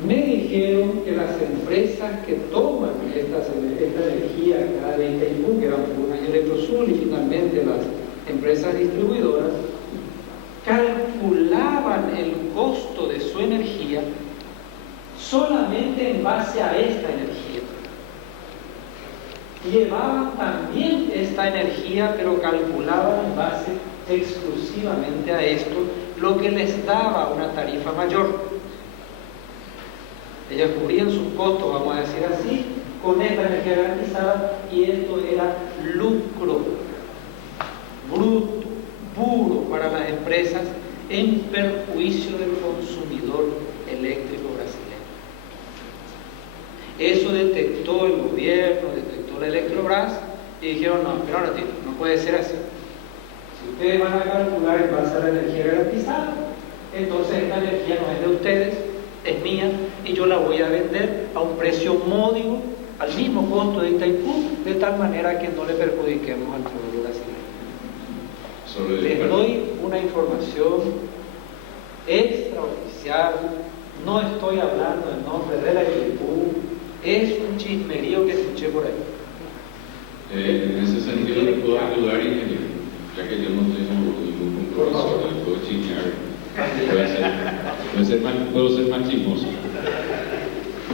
Me dijeron que las empresas que toman esta energía acá de ITQ, que eran Furnas y Electrosur, y finalmente las empresas distribuidoras, calculaban el costo de su energía solamente en base a esta energía. Llevaban también esta energía, pero calculaban en base exclusivamente a esto, lo que les daba una tarifa mayor. Ellas cubrían sus costos, vamos a decir así, con esta energía garantizada, y esto era lucro bruto, puro para las empresas, en perjuicio del consumidor eléctrico brasileño. Eso detectó el gobierno, detectó la Eletrobras, y dijeron, no, pero ahora no puede ser así. Si ustedes van a calcular en base a la energía garantizada, entonces esta energía no es de ustedes, es mía, y yo la voy a vender a un precio módico, al mismo costo de Itaipú, de tal manera que no le perjudiquemos al pueblo brasileño. Les doy una información extraoficial, no estoy hablando en nombre de la Itaipú, es un chismerío que escuché por ahí. En ese sentido le puedo ayudar, ingeniero, ya que yo no tengo ningún compromiso, le puedo chismear. Puedo ser más chismoso.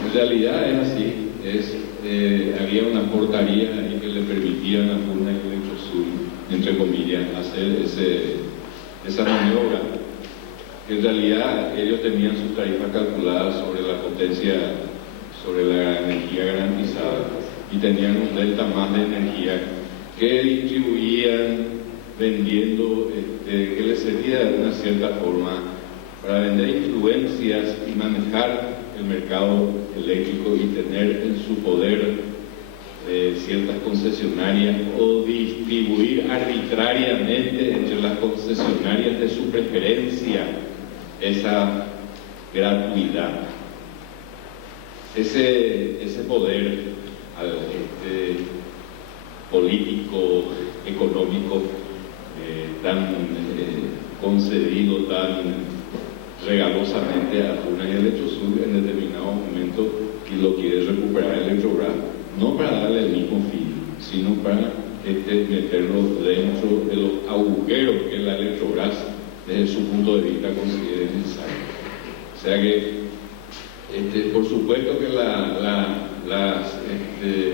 En realidad es así, había una portaría ahí que le permitían a Furnas y Electrosur, entre comillas, hacer esa maniobra. En realidad ellos tenían sus tarifas calculadas sobre la potencia, sobre la energía garantizada, y tenían un delta más de energía que distribuían vendiendo, que les servía de una cierta forma para vender influencias y manejar el mercado eléctrico y tener en su poder ciertas concesionarias o distribuir arbitrariamente entre las concesionarias de su preferencia esa gratuidad. Ese poder político, económico, tan concedido tan regalosamente a Furnas y Electrosur en determinado momento que lo quiere recuperar Electrobras, no para darle el mismo fin, sino para meterlo dentro de los agujeros que la Electrobras desde su punto de vista considera necesario. O sea que por supuesto que las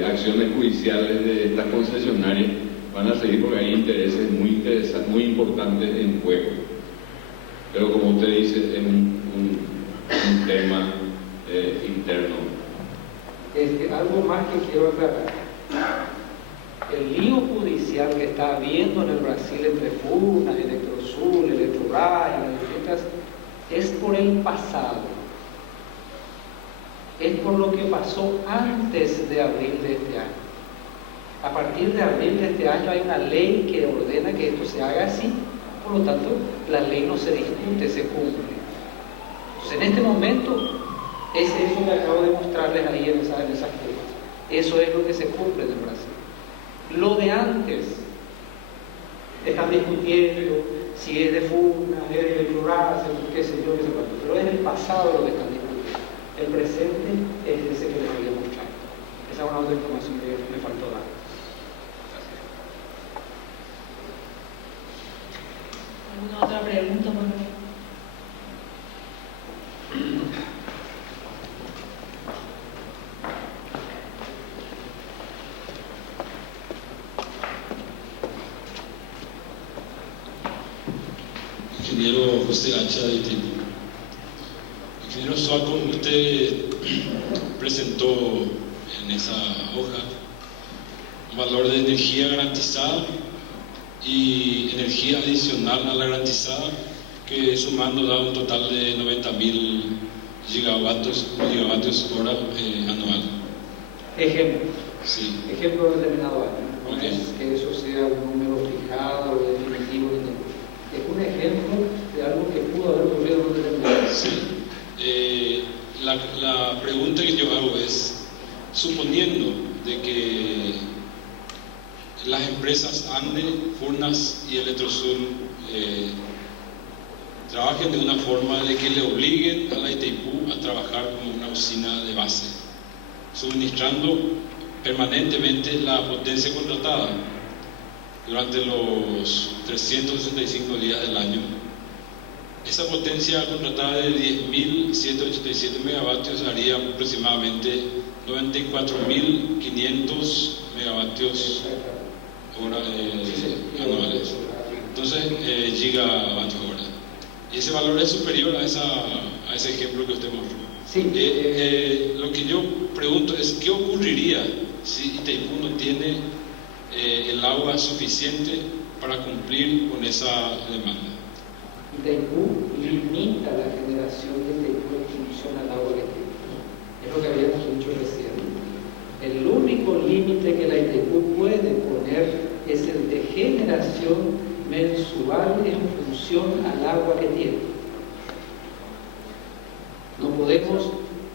acciones judiciales de estas concesionarias van a seguir porque hay intereses muy importantes en juego. Pero como usted dice, es un tema interno. Algo más que quiero aclarar. El lío judicial que está habiendo en el Brasil entre Furnas, Electrosur, Electrobras y las distintas, es por el pasado. Es por lo que pasó antes de abril de este año. A partir de abril de este año hay una ley que ordena que esto se haga así, por lo tanto la ley no se discute, se cumple. Entonces en este momento es eso que acabo de mostrarles ahí en esas pruebas. Eso es lo que se cumple en el Brasil. Lo de antes, están discutiendo si es de Furnas, es de Electrobras, qué sé yo, qué sé cuánto, pero es el pasado lo que están discutiendo. El presente es ese que les había mostrado. Esa es una otra información que me faltó dar. ¿Alguna otra pregunta, por favor? Ingeniero José Hacha de Itaipú. Ingeniero Soaco, usted presentó en esa hoja un valor de energía garantizada y energía adicional a la garantizada, que sumando da un total de 90.000 gigavatios hora anual. Ejemplo. Sí. Ejemplo determinado año. No Okay. es que eso sea un número fijado o definitivo. Es un ejemplo de algo que pudo haber ocurrido en un determinado año. Sí. La pregunta que yo hago es, suponiendo de que las empresas ANDE, Furnas y Electrosur trabajen de una forma de que le obliguen a la Itaipú a trabajar como una usina de base, suministrando permanentemente la potencia contratada durante los 365 días del año. Esa potencia contratada de 10.187 megavatios haría aproximadamente 94.500 megavatios hora anuales. Entonces, gigavatios hora. Y ese valor es superior a ese ejemplo que usted mostró. Sí. Lo que yo pregunto es, ¿qué ocurriría si Itaipú no tiene el agua suficiente para cumplir con esa demanda? Itaipú limita la generación de Itaipú en función al agua que tiene. Es lo que habíamos dicho recién. El único límite que la Itaipú puede poner es el de generación mensual en función al agua que tiene. No podemos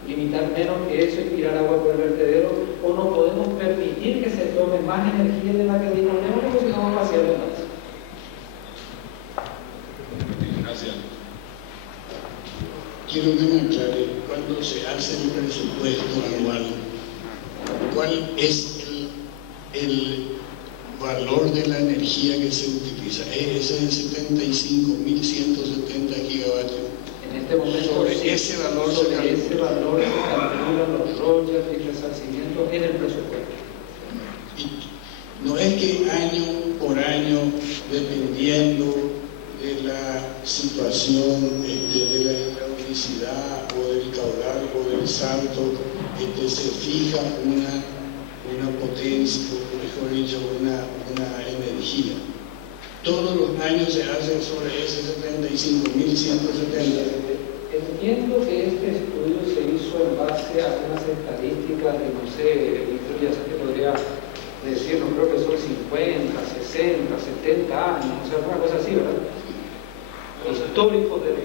limitar menos que eso y tirar agua por el vertedero, o no podemos permitir que se tome más energía de la que disponemos, porque si no vamos a vaciar el balance. Gracias. Quiero que me aclare, cuando se hace el presupuesto anual, ¿cuál es el valor de la energía que se utiliza? ¿Es de 75.170 gigavatios? En este momento, Sobre sí, ese valor se sobre calcula. ese valor se calculan los royalties y resarcimientos en el presupuesto. Y no es que año por año, dependiendo de la situación de la hidraulicidad o del caudal o del salto, se fija una potencia, o mejor dicho, una energía. Todos los años se hace sobre ese 75.170. Entiendo que este estudio se hizo en base a unas estadísticas de, no sé, ya sé que podría decir, no creo que son 50, 60, 70 años, o sea, una cosa así, ¿verdad? históricos del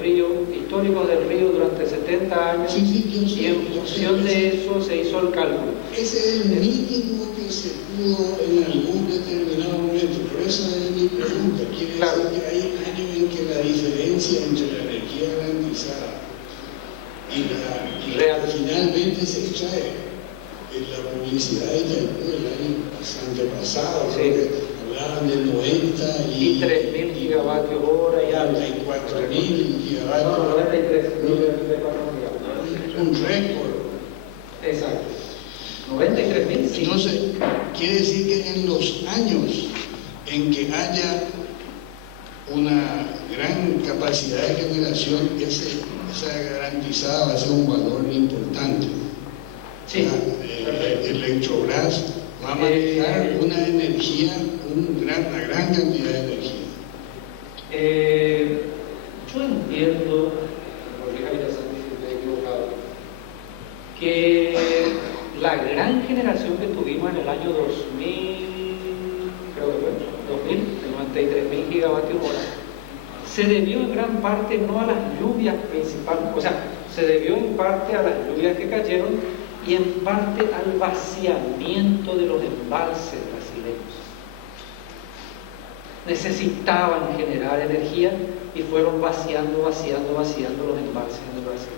río durante 70 años, y en función de eso se hizo el cálculo. Ese es el mínimo que se pudo en algún determinado momento. Por eso es mi pregunta. Quiere decir que hay años en que la diferencia entre la energía garantizada y la que finalmente se extrae en la publicidad de Itaipú del año antepasado, hablaban de 90 y 3.000 gigavatios hora y algo. 94.000 gigavatios. No, 93 gigavatios. Un récord. Exacto. 93.000, sí. Entonces, quiere decir que en los años en que haya una gran capacidad de generación, esa garantizada va a ser un valor importante. Sí. Electrobras va a manejar una energía, una gran cantidad de energía. Yo entiendo, porque Javier Santi se me ha equivocado, que la gran generación que tuvimos en el año 2000, creo que fue 2000, de 93.000 gigavatios hora, se debió en gran parte no a las lluvias principales, o sea, se debió en parte a las lluvias que cayeron y en parte al vaciamiento de los embalses brasileños. Necesitaban generar energía y fueron vaciando los embalses en el Brasil.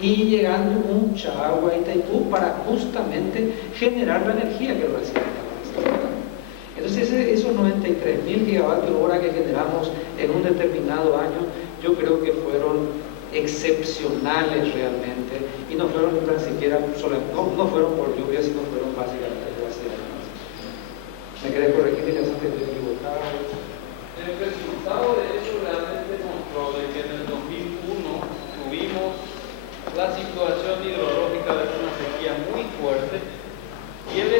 Y llegando mucha agua a Itaipú para justamente generar la energía que el Brasil estaba necesitando. Entonces esos 93.000 gigavatios hora que generamos en un determinado año, yo creo que fueron excepcionales realmente, y no fueron ni tan siquiera no fueron por lluvia, sino fueron básicamente vaciadas. ¿Me querés corregir? Ya sé que estoy equivocado. El resultado de eso realmente mostró de que en el 2001 tuvimos la situación hidrológica de una sequía muy fuerte y el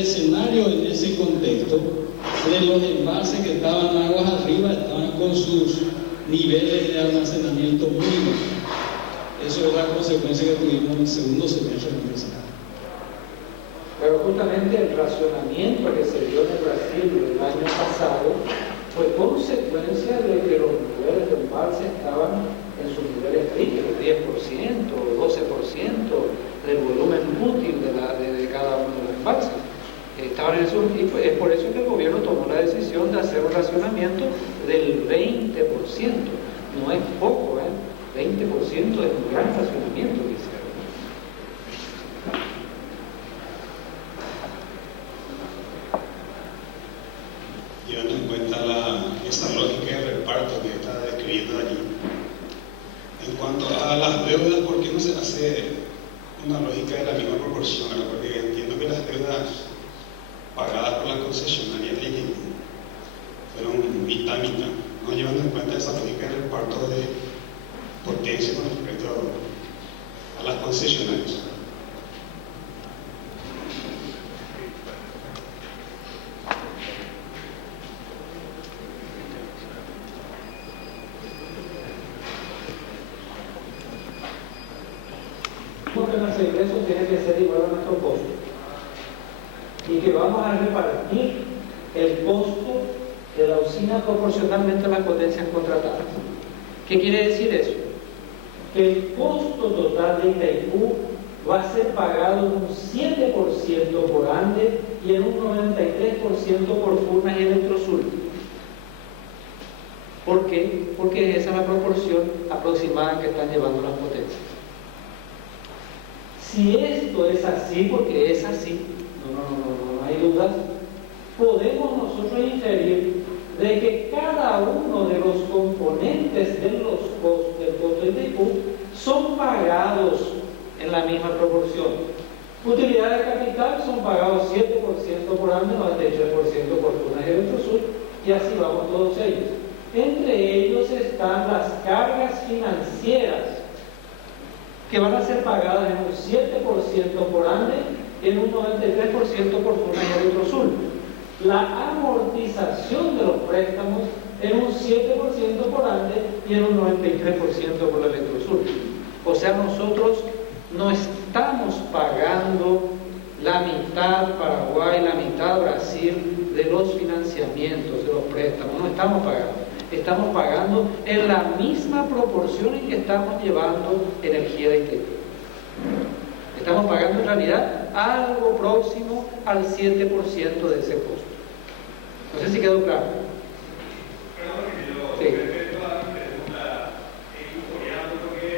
escenario en ese contexto de los embalses que estaban aguas arriba estaban con sus niveles de almacenamiento mínimos. Eso es la consecuencia que tuvimos en el segundo semestre del año. Pero justamente el racionamiento que se dio en el Brasil el año pasado fue consecuencia de que los niveles de embalse estaban en sus niveles críticos, 10% o 12% del volumen útil de cada uno de los embalses. Estaban en eso, y es por eso que el gobierno tomó la decisión de hacer un racionamiento del 20%. No es poco, 20% es un gran racionamiento que hicieron. Llevando en cuenta esta lógica de reparto que está describiendo allí. En cuanto a las deudas, ¿por qué no se hace una lógica de la misma proporción? Porque entiendo que las deudas pagadas por la concesionaria de Itaipú fueron mitad, no llevando en cuenta esa lógica de reparto de potencia con respecto a las concesionarias. Que nuestro ingreso tiene que ser igual a nuestro costo y que vamos a repartir el costo de la usina proporcionalmente a las potencias contratadas. ¿Qué quiere decir eso? Que el costo total de Itaipú va a ser pagado en un 7% por ANDE y en un 93% por Furnas y Electrosul. ¿Por qué? Porque esa es la proporción aproximada que están llevando las potencias. Si esto es así, porque es así, no hay dudas, podemos nosotros inferir de que cada uno de los componentes del costo de Itaipú son pagados en la misma proporción. Utilidad de capital son pagados 7% por ANDE, 93% por Furnas y Electrosul, y así vamos todos ellos. Entre ellos están las cargas financieras, que van a ser pagadas en un 7% por ANDE y en un 93% por Furnas y Electrosul. La amortización de los préstamos en un 7% por ANDE y en un 93% por la Electrosul. O sea, nosotros no estamos pagando la mitad Paraguay, la mitad Brasil de los financiamientos, de los préstamos, no estamos pagando. Estamos pagando en la misma proporción en que estamos llevando energía de ITQ. Estamos pagando en realidad algo próximo al 7% de ese costo. No sé si quedó claro. Sí. Respecto a mi pregunta, tutorial, porque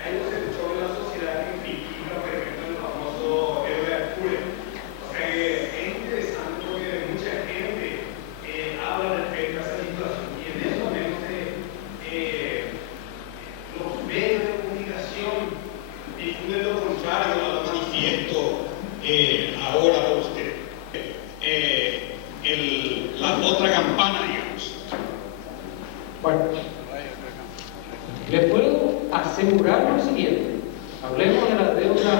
algo se escuchó en la sociedad que critica, por ejemplo, el famoso héroe de Arcure. O sea que es interesante porque mucha gente habla respecto a esa situación y en eso menos los medios de comunicación difunden lo contrario al manifiesto ahora de usted. La otra campana, digamos. Bueno, les puedo asegurar lo siguiente. Hablemos de la deuda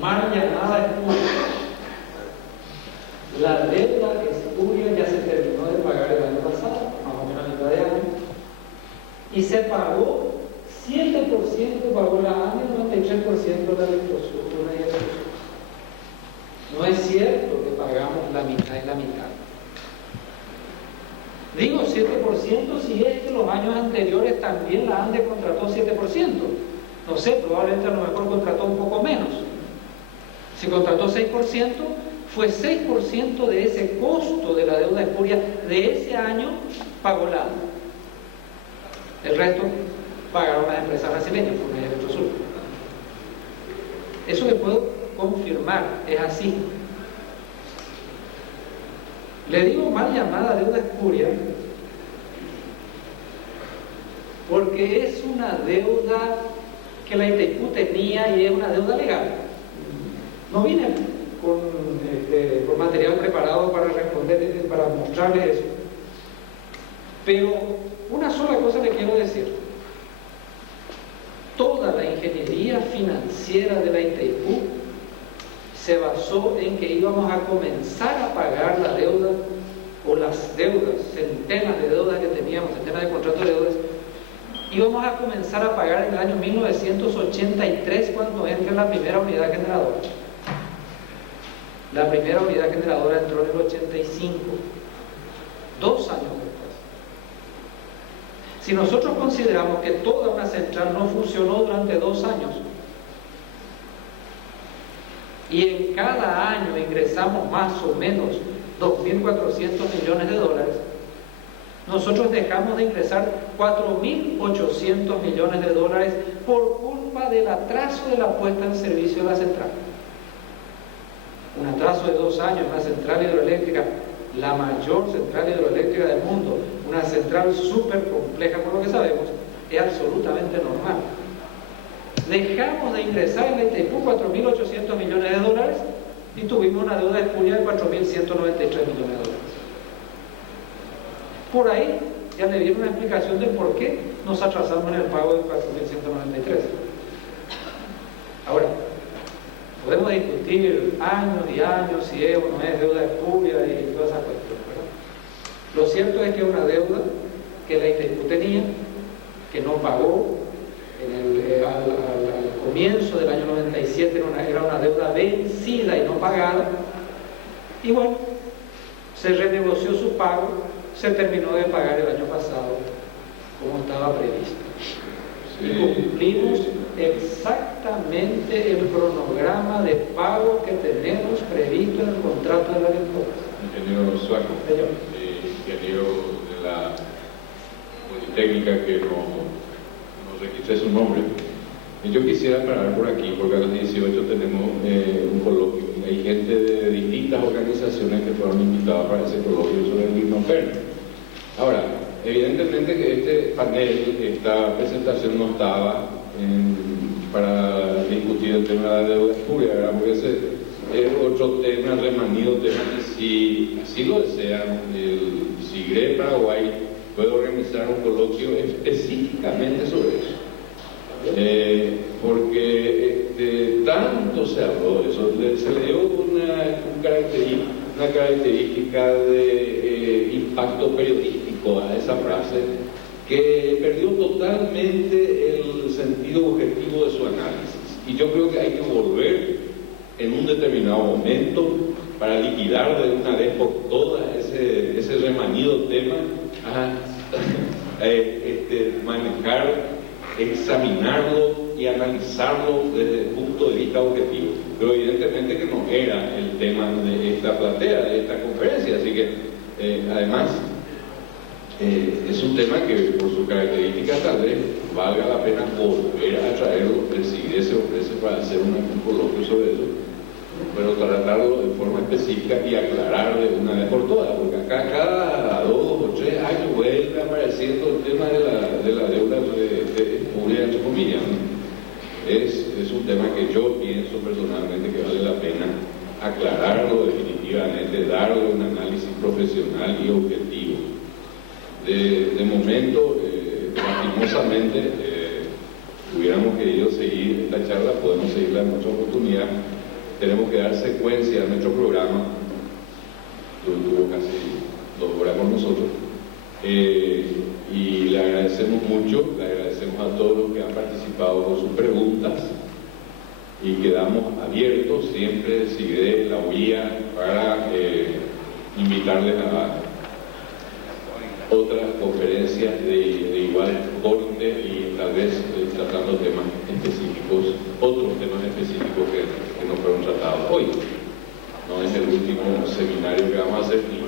mal llamada espuria. La deuda espuria ya se terminó de pagar el año pasado, más o menos a mitad de año, y se pagó 7% pagó la ANE y 93% la Electrosur. No es cierto que pagamos la mitad y la mitad. Digo 7% si es que los años anteriores también la ANDE contrató 7%. No sé, probablemente a lo mejor contrató un poco menos. Si contrató 6%, fue 6% de ese costo de la deuda espuria de ese año pagó la ANDE. El resto pagaron las empresas brasileñas, por el Electrosur. Eso le puedo confirmar, es así. Le digo mal llamada deuda espuria porque es una deuda que la ITQ tenía y es una deuda legal. No vine con material preparado para responder, para mostrarles eso. Pero una sola cosa le quiero decir. Toda la ingeniería financiera de la ITQ se basó en que íbamos a comenzar a pagar la deuda o las deudas, centenas de deudas que teníamos, centenas de contratos de deudas, íbamos a comenzar a pagar en el año 1983 cuando entre la primera unidad generadora. La primera unidad generadora entró en el 85, 2 años después. Si nosotros consideramos que toda una central no funcionó durante 2 años, y en cada año ingresamos más o menos 2.400 millones de dólares, nosotros dejamos de ingresar 4.800 millones de dólares por culpa del atraso de la puesta en servicio de la central. Un atraso de 2 años, una central hidroeléctrica, la mayor central hidroeléctrica del mundo, una central súper compleja por lo que sabemos, es absolutamente normal. Dejamos de ingresar en la ITQ 4.800 millones de dólares y tuvimos una deuda espuria de 4.193 millones de dólares. Por ahí ya le dieron una explicación de por qué nos atrasamos en el pago de 4.193. Ahora, podemos discutir años y años si es o no es deuda espuria y todas esas cuestiones, ¿verdad? Lo cierto es que es una deuda que la ITQ tenía, que no pagó. Al comienzo del año 97 era una deuda vencida y no pagada, y bueno, se renegoció su pago, se terminó de pagar el año pasado como estaba previsto. Sí. Y cumplimos exactamente el cronograma de pago que tenemos previsto en el contrato de la lectora. Ingeniero Suaco, ingeniero de la Politécnica que no registré su nombre. Yo quisiera parar por aquí porque a las 18 tenemos un coloquio y hay gente de distintas organizaciones que fueron invitadas para ese coloquio sobre el dignoferno. Ahora, evidentemente que este panel, esta presentación no estaba para discutir el tema de la deuda espuria, ¿verdad? Porque ese es otro tema, remanido tema que si así lo desean, el SIGRE Paraguay puede organizar un coloquio específicamente sobre eso. Porque tanto se habló de eso, se le dio una característica de impacto periodístico a esa frase que perdió totalmente el sentido objetivo de su análisis. Y yo creo que hay que volver en un determinado momento para liquidar de una vez por todas ese ese remanido tema a manejar, examinarlo y analizarlo desde el punto de vista objetivo. Pero evidentemente que no era el tema de esta platea, de esta conferencia, así que además es un tema que por sus características tal vez valga la pena volver a traerlo, el CIDE se ofrece para hacer un coloquio sobre eso, pero tratarlo de forma específica y aclarar de una vez por todas, porque acá cada 2 o 3 años vuelve apareciendo el tema de la deuda pública, entre comillas, ¿no? Es un tema que yo pienso personalmente que vale la pena aclararlo definitivamente, darle un análisis profesional y objetivo. De momento, lastimosamente, hubiéramos querido seguir esta charla, podemos seguirla en otra oportunidad. Tenemos que dar secuencia a nuestro programa, tuvo casi 2 horas con nosotros, y le agradecemos mucho, le agradecemos a todos los que han participado con sus preguntas y quedamos abiertos siempre, CIDE, la UIA, para invitarles a otras conferencias de igual corte y tal vez tratando temas específicos, otros temas específicos que no fueron tratados hoy. No es el último seminario que vamos a hacer, ni